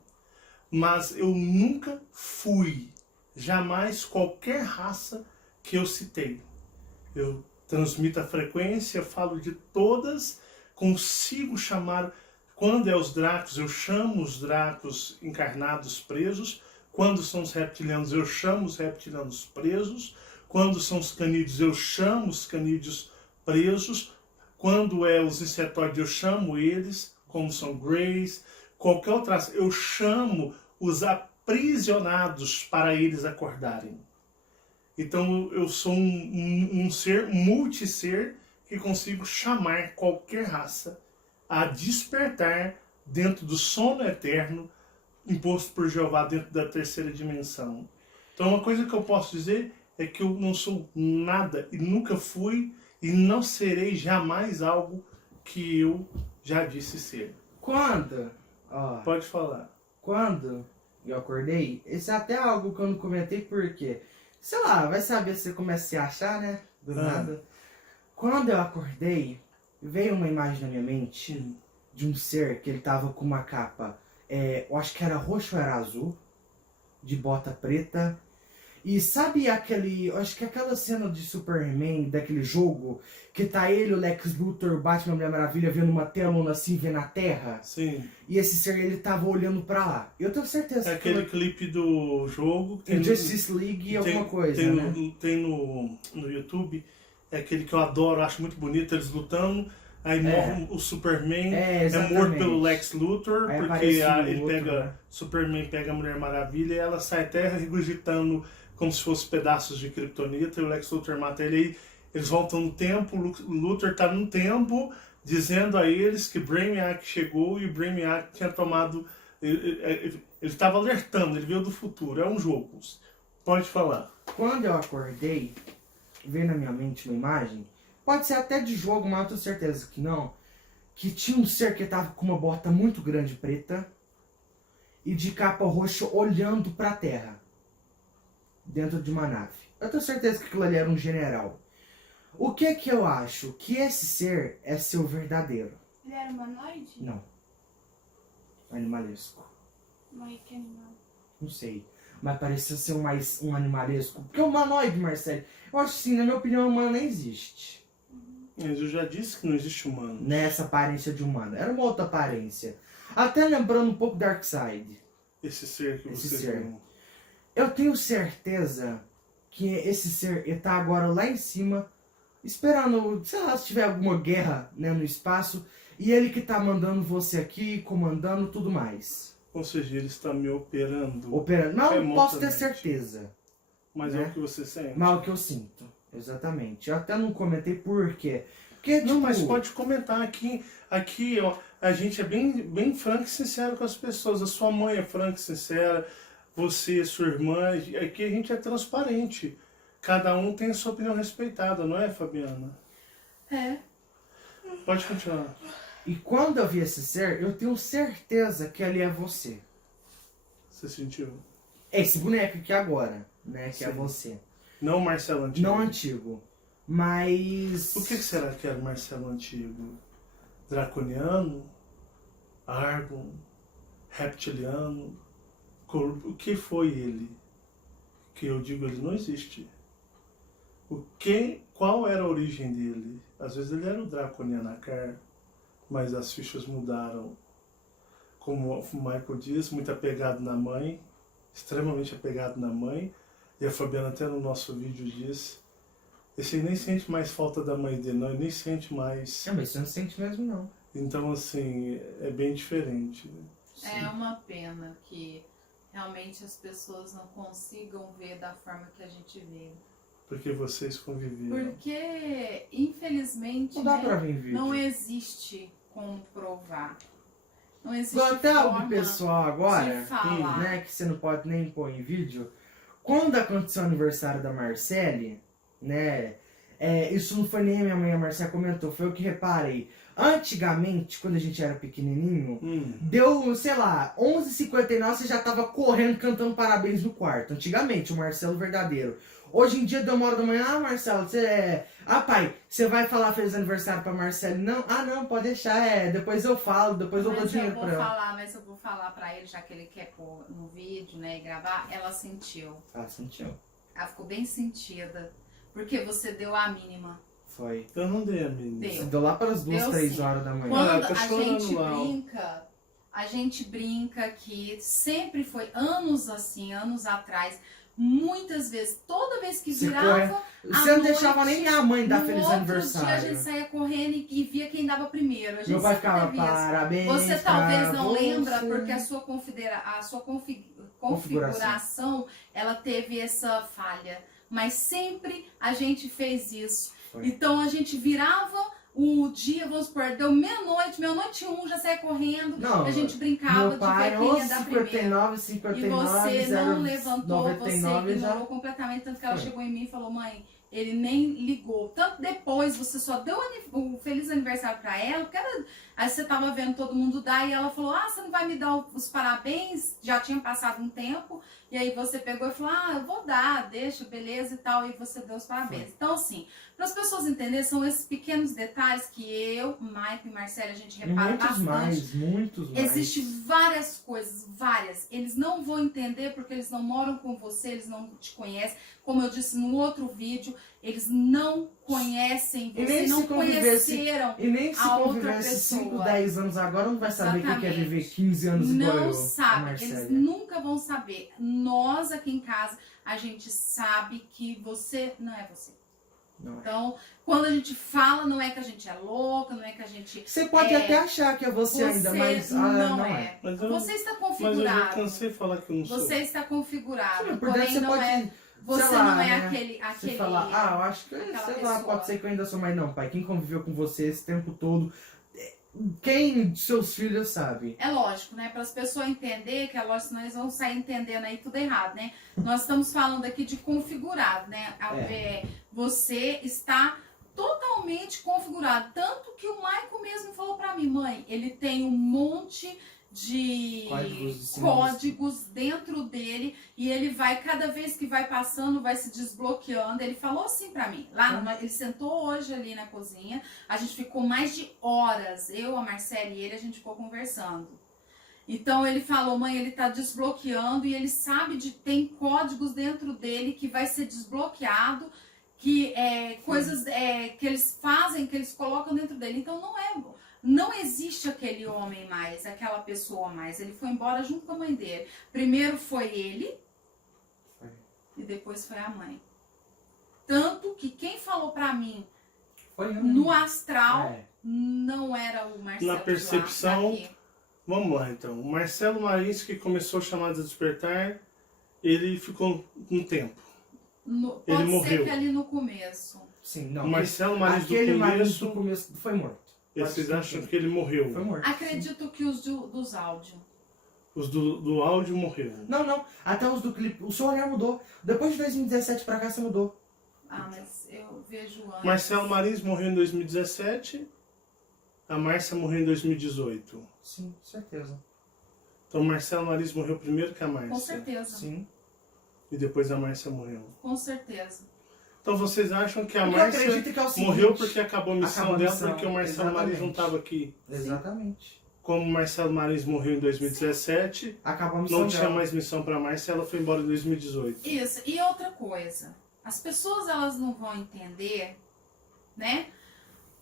Mas eu nunca fui, jamais, qualquer raça que eu citei. Eu transmito a frequência, falo de todas, consigo chamar. Quando é os Dracos, eu chamo os Dracos encarnados presos. Quando são os reptilianos, eu chamo os reptilianos presos. Quando são os canídeos, eu chamo os canídeos presos. Quando é os insetóides, eu chamo eles, como são Greys. Qualquer outra, eu chamo os aprisionados para eles acordarem. Então eu sou um ser, multisser, que consigo chamar qualquer raça a despertar dentro do sono eterno imposto por Jeová dentro da terceira dimensão. Então uma coisa que eu posso dizer é que eu não sou nada e nunca fui e não serei jamais algo que eu já disse ser. Quando? Ó, Pode falar. quando eu acordei, isso é até algo que eu não comentei porque, sei lá, vai saber se você começa a se achar, né? Do nada. Quando eu acordei, veio uma imagem na minha mente de um ser que ele tava com uma capa, eu acho que era roxo ou era azul, de bota preta. E sabe eu acho que aquela cena de Superman, daquele jogo, que tá ele, o Lex Luthor, o Batman, a Mulher Maravilha, vendo uma telona assim, vendo a Terra? Sim. E esse ser, ele tava olhando pra lá. Eu tenho certeza É aquele clipe do jogo. tem Justice League alguma coisa, tem né? Tem no YouTube. É aquele que eu adoro, acho muito bonito, eles lutando. Aí morre o Superman, é morto pelo Lex Luthor, Aí porque aparece o outro, né? Superman pega a Mulher Maravilha e ela sai até regurgitando como se fosse pedaços de kryptonita, e o Lex Luthor mata ele. Aí eles voltam no tempo, o Luthor tá no tempo, dizendo a eles que Brainiac chegou e o Brainiac tinha tomado... Ele estava alertando, ele veio do futuro, é um jogo. Pode falar. Quando eu acordei, veio na minha mente uma imagem, pode ser até de jogo, mas eu tenho certeza que não, que tinha um ser que tava com uma bota muito grande preta e de capa roxa olhando pra terra, dentro de uma nave. Eu tenho certeza que aquilo ali era um general. O que que eu acho? Que esse ser é seu verdadeiro. Ele era humanoide? Não. Animalesco. Mas que animal? Não sei. Mas parecia ser um animalesco. Porque o humanoide, Marcelo, eu acho assim, na minha opinião, humano nem existe. Mas eu já disse que não existe humano. Nessa aparência de humano. Era uma outra aparência. Até lembrando um pouco Darkseid. Esse ser que Esse você ser. viu. Eu tenho certeza que esse ser está agora lá em cima, esperando, sei lá, se tiver alguma guerra, né, no espaço, e ele que está mandando você aqui, comandando tudo mais. Ou seja, ele está me operando. Operando. Não posso ter remotamente. certeza, Mas né? é o que você sente. mas é o que eu sinto. Exatamente. Eu até não comentei por quê. Porque, Não, tipo, mas pode comentar aqui. Aqui, ó, a gente é bem franco e sincero com as pessoas. A sua mãe é franca e sincera, você, sua irmã. Aqui a gente é transparente. Cada um tem a sua opinião respeitada, não é, Fabiana? É. Pode continuar. e quando eu vi esse ser, eu tenho certeza que ali é você. Você sentiu? É esse boneco aqui agora, né? Que é Sim. você. Não o Marcelo Antigo. Não antigo. Mas. O que será que era o Marcelo Antigo? Draconiano? Argon? Reptiliano? O que foi ele? Que eu digo, ele não existe. Qual era a origem dele? Às vezes ele era o Draconianacar, mas as fichas mudaram. Como o Michael diz, muito apegado na mãe, extremamente apegado na mãe, e a Fabiana até no nosso vídeo diz, esse aí nem sente mais falta da mãe dele, não, ele nem sente mais. Mas você não sente mesmo, não. Então, assim, é bem diferente. Né? É uma pena que realmente as pessoas não consigam ver da forma que a gente vê. Porque vocês conviveram. Porque, infelizmente, Não dá né, pra vir vídeo. não existe como provar. Não existe Igual até algo forma pessoal agora, de falar. né, que você não pode nem pôr em vídeo. Quando aconteceu o aniversário da Marcele, né, isso não foi nem a minha mãe, a Marcela comentou, foi eu que reparei. Antigamente, quando a gente era pequenininho, deu, sei lá, 11h59, você já tava correndo, cantando parabéns no quarto. Antigamente, o Marcelo verdadeiro. Hoje em dia, deu 1h da manhã, Marcelo, você pai, você vai falar feliz aniversário pra Marcelo? Não? Não, pode deixar, depois eu falo, depois eu dou dinheiro pra ela. Mas eu vou falar pra ele, já que ele quer pôr no vídeo, né, e gravar, ela sentiu. Ah, sentiu. Ela ficou bem sentida, porque você deu a mínima. Foi. Eu não dei a mínima. Você deu lá para as 2, Deu 3 sim. horas da manhã. Quando tá a chorando gente lá, ó. brinca, a gente brinca que sempre foi anos assim, anos atrás, muitas vezes, toda vez que Você virava, Você não deixava nem minha mãe dar no feliz outro aniversário. dia a gente saía correndo e via quem dava primeiro. A gente Meu pai sempre ficava, teve isso. parabéns. Você talvez pra não você. lembra porque a sua configuração ela teve essa falha. Mas sempre a gente fez isso. Foi. Então a gente virava o dia, vamos supor, deu meia-noite 1, já saía correndo, Não, a gente brincava meu pai, de ver quem ia dar primeiro. 59, E 59, você não 0, levantou, 99, você ignorou já... completamente, tanto que ela Foi. chegou em mim e falou, mãe, ele nem ligou. Tanto depois, você só deu o feliz aniversário pra ela, porque aí você tava vendo todo mundo dar, e ela falou, você não vai me dar os parabéns? Já tinha passado um tempo, e aí você pegou e falou, eu vou dar, deixa, beleza e tal, e você deu os parabéns. Foi. Então, assim, para as pessoas entenderem, são esses pequenos detalhes que eu, Mike e Marcela, a gente repara bastante. Muitos mais. Existem várias coisas, várias. Eles não vão entender porque eles não moram com você, eles não te conhecem. Como eu disse no outro vídeo, eles não conhecem E você, nem não se convivesse- conheceram. E nem se a outra convivesse 5, pessoa. 10 anos agora, não vai saber o que é Exatamente. viver 15 anos igual eu, Não a sabe, Marcele. eles nunca vão saber. Nós aqui em casa, a gente sabe que você não é você. Não é. Então, quando a gente fala, não é que a gente é louca, não é que a gente... Você pode até achar que é você ainda, mas não é. é. Mas eu- Você está Mas eu já configurado. cansei de falar que eu não sou. Você está configurado. Sim, por dentro Porém, você não pode, é... Você sei lá, não é né? aquele... Você falar, eu acho que, aquela sei pessoa. lá, pode ser que eu ainda sou, mas não, pai, quem conviveu com você esse tempo todo, quem seus filhos sabe? É lógico, né? Para as pessoas entenderem, que é lógico, senão eles vão sair entendendo aí tudo errado, né? Nós estamos falando aqui de configurado, né? Você está totalmente configurado. Tanto que o Michael mesmo falou para mim, mãe, ele tem um monte de códigos dentro dele e ele vai, cada vez que vai passando, vai se desbloqueando. Ele falou assim pra mim, ele sentou hoje ali na cozinha, a gente ficou mais de horas, eu, a Marcela e ele, a gente ficou conversando. Então ele falou, mãe, ele tá desbloqueando e ele sabe tem códigos dentro dele que vai ser desbloqueado, que coisas que eles fazem, que eles colocam dentro dele. Então não existe aquele homem mais, aquela pessoa mais. Ele foi embora junto com a mãe dele. Primeiro foi ele e depois foi a mãe. Tanto que quem falou pra mim Foi eu, no né? astral É. não era o Marcelo. Na percepção, de lá, daqui. Vamos lá então. O Marcelo Marins, que começou o chamado a despertar, ele ficou um tempo. Ele Pode ser morreu. que ali no começo. Sim, não. O Marcelo Marins Aquele do Marins começo, do começo foi morto. vocês Pode acham ser. que ele morreu? Foi morto. Acredito que os dos áudios. Os do áudio morreu. Não. Até os do clipe. O seu olhar mudou. Depois de 2017 pra cá, você mudou. Ah, mas eu vejo antes. Marcelo Marins morreu em 2017. A Márcia morreu em 2018. Sim, certeza. Então Marcelo Marins morreu primeiro que a Com Márcia. certeza. Sim. E depois a Márcia morreu. Com certeza. Então vocês acham que a Porque eu Márcia acredito que é o seguinte, morreu porque acabou a missão acabou a dela, missão, porque o Marcelo Marins não exatamente. estava aqui. Exatamente. Como o Marcelo Marins morreu em 2017, Acabou a missão não tinha dela. mais missão para a Márcia, ela foi embora em 2018. Isso. E outra coisa. As pessoas elas não vão entender, né?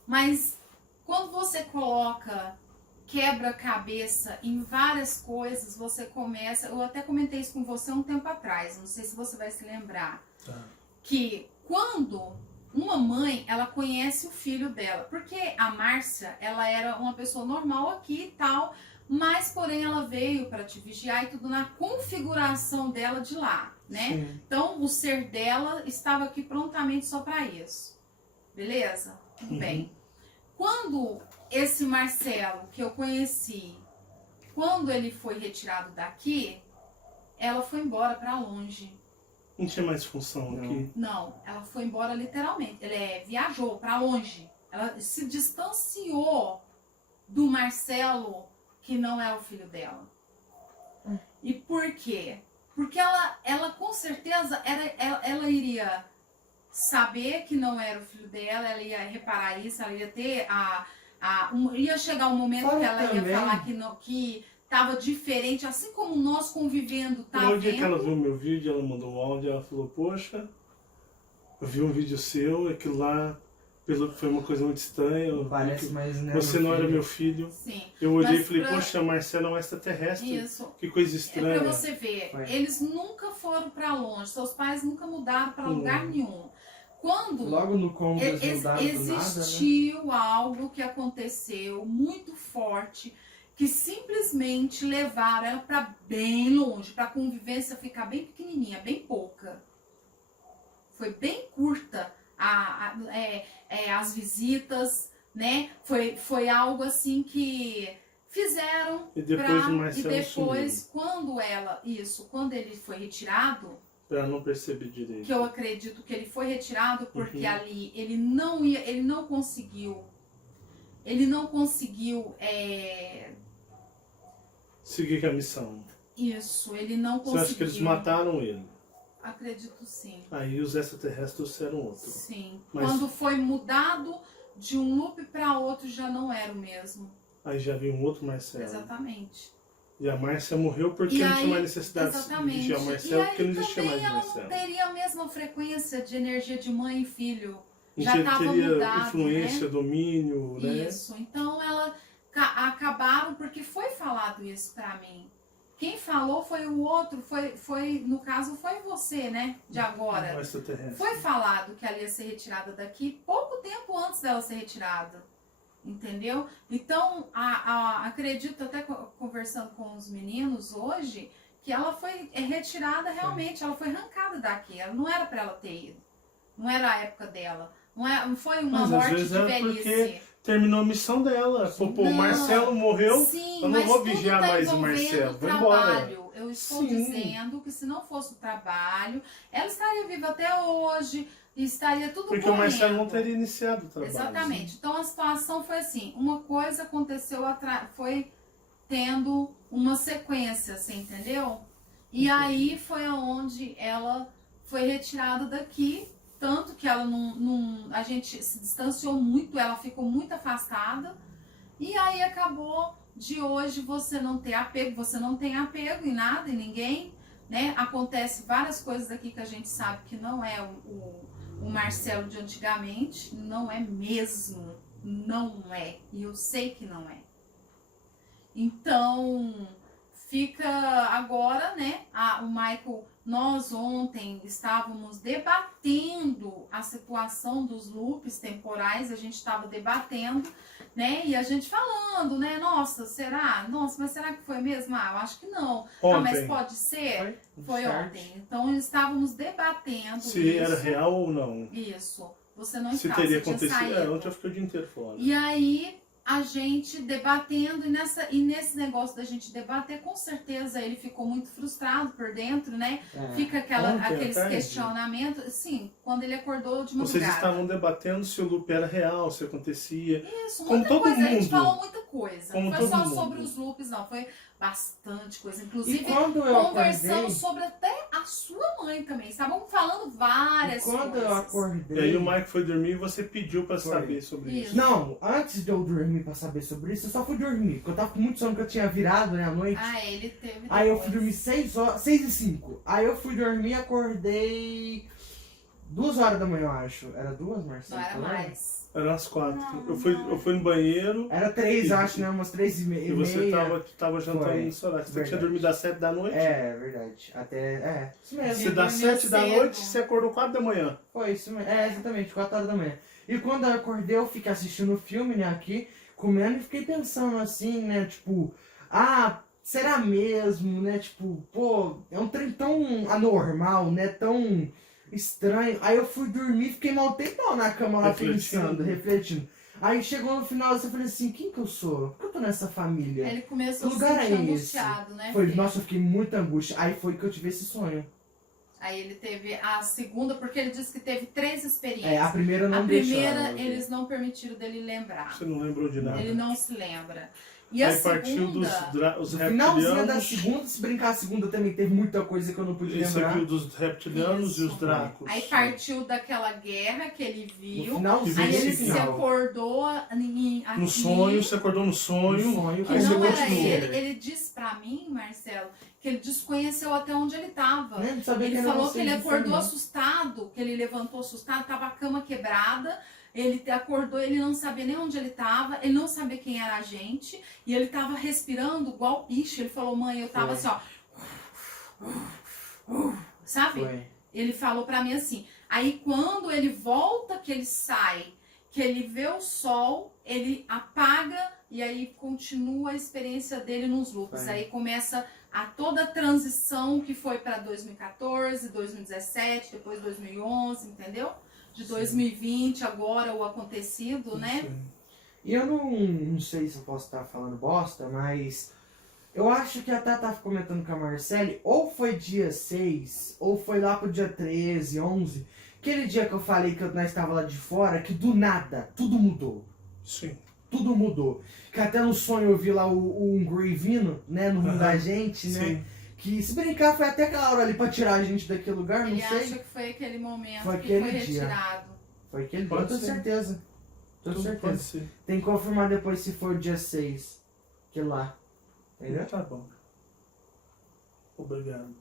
Mas quando você coloca quebra-cabeça em várias coisas, você começa... Eu até comentei isso com você um tempo atrás, não sei se você vai se lembrar. Tá. Que quando uma mãe, ela conhece o filho dela, porque a Márcia, ela era uma pessoa normal aqui e tal, mas porém ela veio para te vigiar e tudo na configuração dela de lá, né? Sim. Então o ser dela estava aqui prontamente só para isso. Beleza? Tudo bem. Quando esse Marcelo que eu conheci, quando ele foi retirado daqui, ela foi embora para longe. Não tinha mais função Não. aqui. Não, ela foi embora literalmente. Ela viajou para longe. Ela se distanciou do Marcelo, que não é o filho dela. E por quê? Porque ela com certeza ela iria saber que não era o filho dela, ela ia reparar isso, ela ia ter ia chegar um momento Fala que ela ia também. falar que tava diferente, assim como nós convivendo tá No dia que ela vendo. viu meu vídeo, ela mandou um áudio, ela falou, poxa, eu vi um vídeo seu, aquilo lá foi uma coisa muito estranha, eu vi Parece, que mas né, você não era meu filho. Sim. Eu olhei Mas e falei, pra- poxa, Marcelo é um extraterrestre, Isso. que coisa É estranha. pra você ver, Foi. eles nunca foram pra longe, seus pais nunca mudaram pra lugar nenhum. Quando Logo no como eles mudaram do nada, né? existiu algo que aconteceu muito forte, que simplesmente levaram ela pra bem longe, pra convivência ficar bem pequenininha, bem pouca. Foi bem curta as visitas, né? Foi algo assim que fizeram E depois o e Marcelo depois quando ele foi retirado, Pra não perceber direito. que eu acredito que ele foi retirado porque Uhum. ali ele não conseguiu Seguir com a missão. isso, ele não Você conseguiu. acha que eles mataram ele? Acredito sim. Aí os extraterrestres trouxeram outro. Sim. Mas- Quando foi mudado de um loop para outro já não era o mesmo. Aí já veio um outro Marcelo. Exatamente. E a Márcia morreu porque E não aí, tinha mais necessidade de exatamente. vigiar o Marcelo, e porque não aí existia também mais ela Marcelo. não teria a mesma frequência de energia de mãe e filho. Não Já estava teria mudado, influência, né? domínio, né? Isso. Então ela acabaram porque foi falado isso pra mim. Quem falou foi o outro, no caso foi você, né? De O agora. extraterrestre. Foi falado que ela ia ser retirada daqui pouco tempo antes dela ser retirada. Entendeu? Então, acredito, até conversando com os meninos hoje, que ela foi retirada realmente, ela foi arrancada daqui. Ela não era pra ela ter ido. Não era a época dela. Não foi uma Mas às morte vezes de era velhice. porque terminou a missão dela. Pô, o Não. Marcelo morreu, Sim, eu não mas vou tudo vigiar tá mais o envolvendo Marcelo. o Vou embora. trabalho. Eu estou Sim. dizendo que se não fosse o trabalho, ela estaria viva até hoje e estaria tudo Porque correndo. o Marcelo não teria iniciado o trabalho. Exatamente. Então a situação foi assim, uma coisa aconteceu, foi tendo uma sequência, você entendeu? E aí foi aonde ela foi retirada daqui, tanto que ela a gente se distanciou muito, ela ficou muito afastada, e aí acabou de hoje você não ter apego, você não tem apego em nada, em ninguém, né? Acontece várias coisas aqui que a gente sabe que não é o Marcelo de antigamente, não é mesmo, não é, e eu sei que não é. Então, fica agora, né? O Michael, nós ontem estávamos debatendo a situação dos loops temporais, a gente estava debatendo, né? E a gente falando, né? Nossa, será? Nossa, mas será que foi mesmo? Ah, eu acho que não. Ah, mas Ontem, pode ser? Foi Start. ontem. Então estávamos debatendo se isso. era real ou não. Isso. Você não Se estava, teria você tinha acontecido. saído. Ontem eu fiquei o dia inteiro fora. E aí a gente debatendo e nesse negócio da gente debater, com certeza ele ficou muito frustrado por dentro, né? Fica Ontem, aqueles à tarde. questionamentos. Sim, quando ele acordou de Vocês madrugada. estavam debatendo se o loop era real, se acontecia. Isso, como muita todo coisa. A gente mundo. falou muita coisa. Como Não foi todo só mundo. sobre os loops, não. Foi bastante coisa. E Inclusive, quando eu conversamos acordei, sobre até a sua mãe também. Estavam falando várias quando coisas. eu acordei... E aí o Mike foi dormir e você pediu pra Foi. saber sobre isso. Isso. Não, antes de eu dormir pra saber sobre isso, eu só fui dormir, porque eu tava com muito sono, que eu tinha virado, né, à noite. Ah, ele teve. Aí eu depois. fui dormir 6h05. Aí eu fui dormir e acordei 2 horas da manhã, eu acho. Era 2, Marcelo? Não era Foi? mais. Eram as 4. Não, Eu fui no banheiro Era 3, acho, né? Umas 3h30. e você tava jantando Foi. no celular. Você tinha Verdade. dormido às 7 da noite? É, verdade. Até. Isso mesmo. Você das dormiu 7 da cedo. noite, você acordou 4 da manhã. Foi isso mesmo. É, exatamente, 4 horas da manhã. E quando eu acordei, eu fiquei assistindo o filme, né, aqui, comendo e fiquei pensando assim, né, tipo, será mesmo, né, tipo, pô, é um trem tão anormal, né, tão estranho. Aí eu fui dormir e fiquei mal tempão na cama lá Refletindo. pensando, refletindo. Aí chegou no final, eu falei assim, quem que eu sou? Por que eu tô nessa família? Ele começou Que a se lugar sentir é esse? angustiado, né? Foi, filho? nossa, eu fiquei muito angústia. Aí foi que eu tive esse sonho. Aí ele teve a segunda, porque ele disse que teve 3 experiências. É, a primeira não A primeira, deixaram, né? eles não permitiram dele lembrar. Você não lembrou de nada. Ele não se lembra. E a Aí partiu dos segunda, os No finalzinho da reptilianos. segunda, se brincar a segunda também teve muita coisa que eu não pude Isso lembrar. aqui, dos reptilianos Isso. e os dracos. aí partiu daquela guerra que ele No viu. finalzinho, Aí ele no se final. acordou aqui. No sonho, você acordou no sonho. No sonho, Que Aí você não era continuou. ele disse pra mim, Marcelo, que ele desconheceu até onde ele tava. Né? Não sabia Ele que era falou você que ele de acordou filme, né? assustado, que ele levantou assustado, tava a cama quebrada. Ele acordou, ele não sabia nem onde ele tava, ele não sabia quem era a gente, e ele tava respirando igual bicho. Ele falou, mãe, eu tava Foi. assim, ó. Sabe? Foi. Ele falou pra mim assim. Aí quando ele volta, que ele sai, que ele vê o sol, ele apaga e aí continua a experiência dele nos loops. Foi. Aí começa toda a transição que foi pra 2014, 2017, depois 2011, entendeu? De 2020, agora o acontecido, né? Sim. E eu não sei se eu posso estar falando bosta, mas eu acho que a Tata comentando com a Marcele, ou foi dia 6, ou foi lá pro dia 13, 11, aquele dia que eu falei que nós estava lá de fora, que do nada, tudo mudou. Sim. Tudo mudou. Que até no sonho eu vi lá o Ungry vindo, né, no rumo Aham. da gente, né? Sim. Que se brincar foi até aquela hora ali pra tirar a gente daquele lugar, não Ele sei. acha que foi aquele momento Foi que foi aquele dia. retirado. Foi aquele dia, Pode eu tenho ser. certeza. Tenho Tudo certeza. pode ser. Tem que confirmar depois se for o dia 6. Que lá. Entendeu? Tá bom. Obrigado.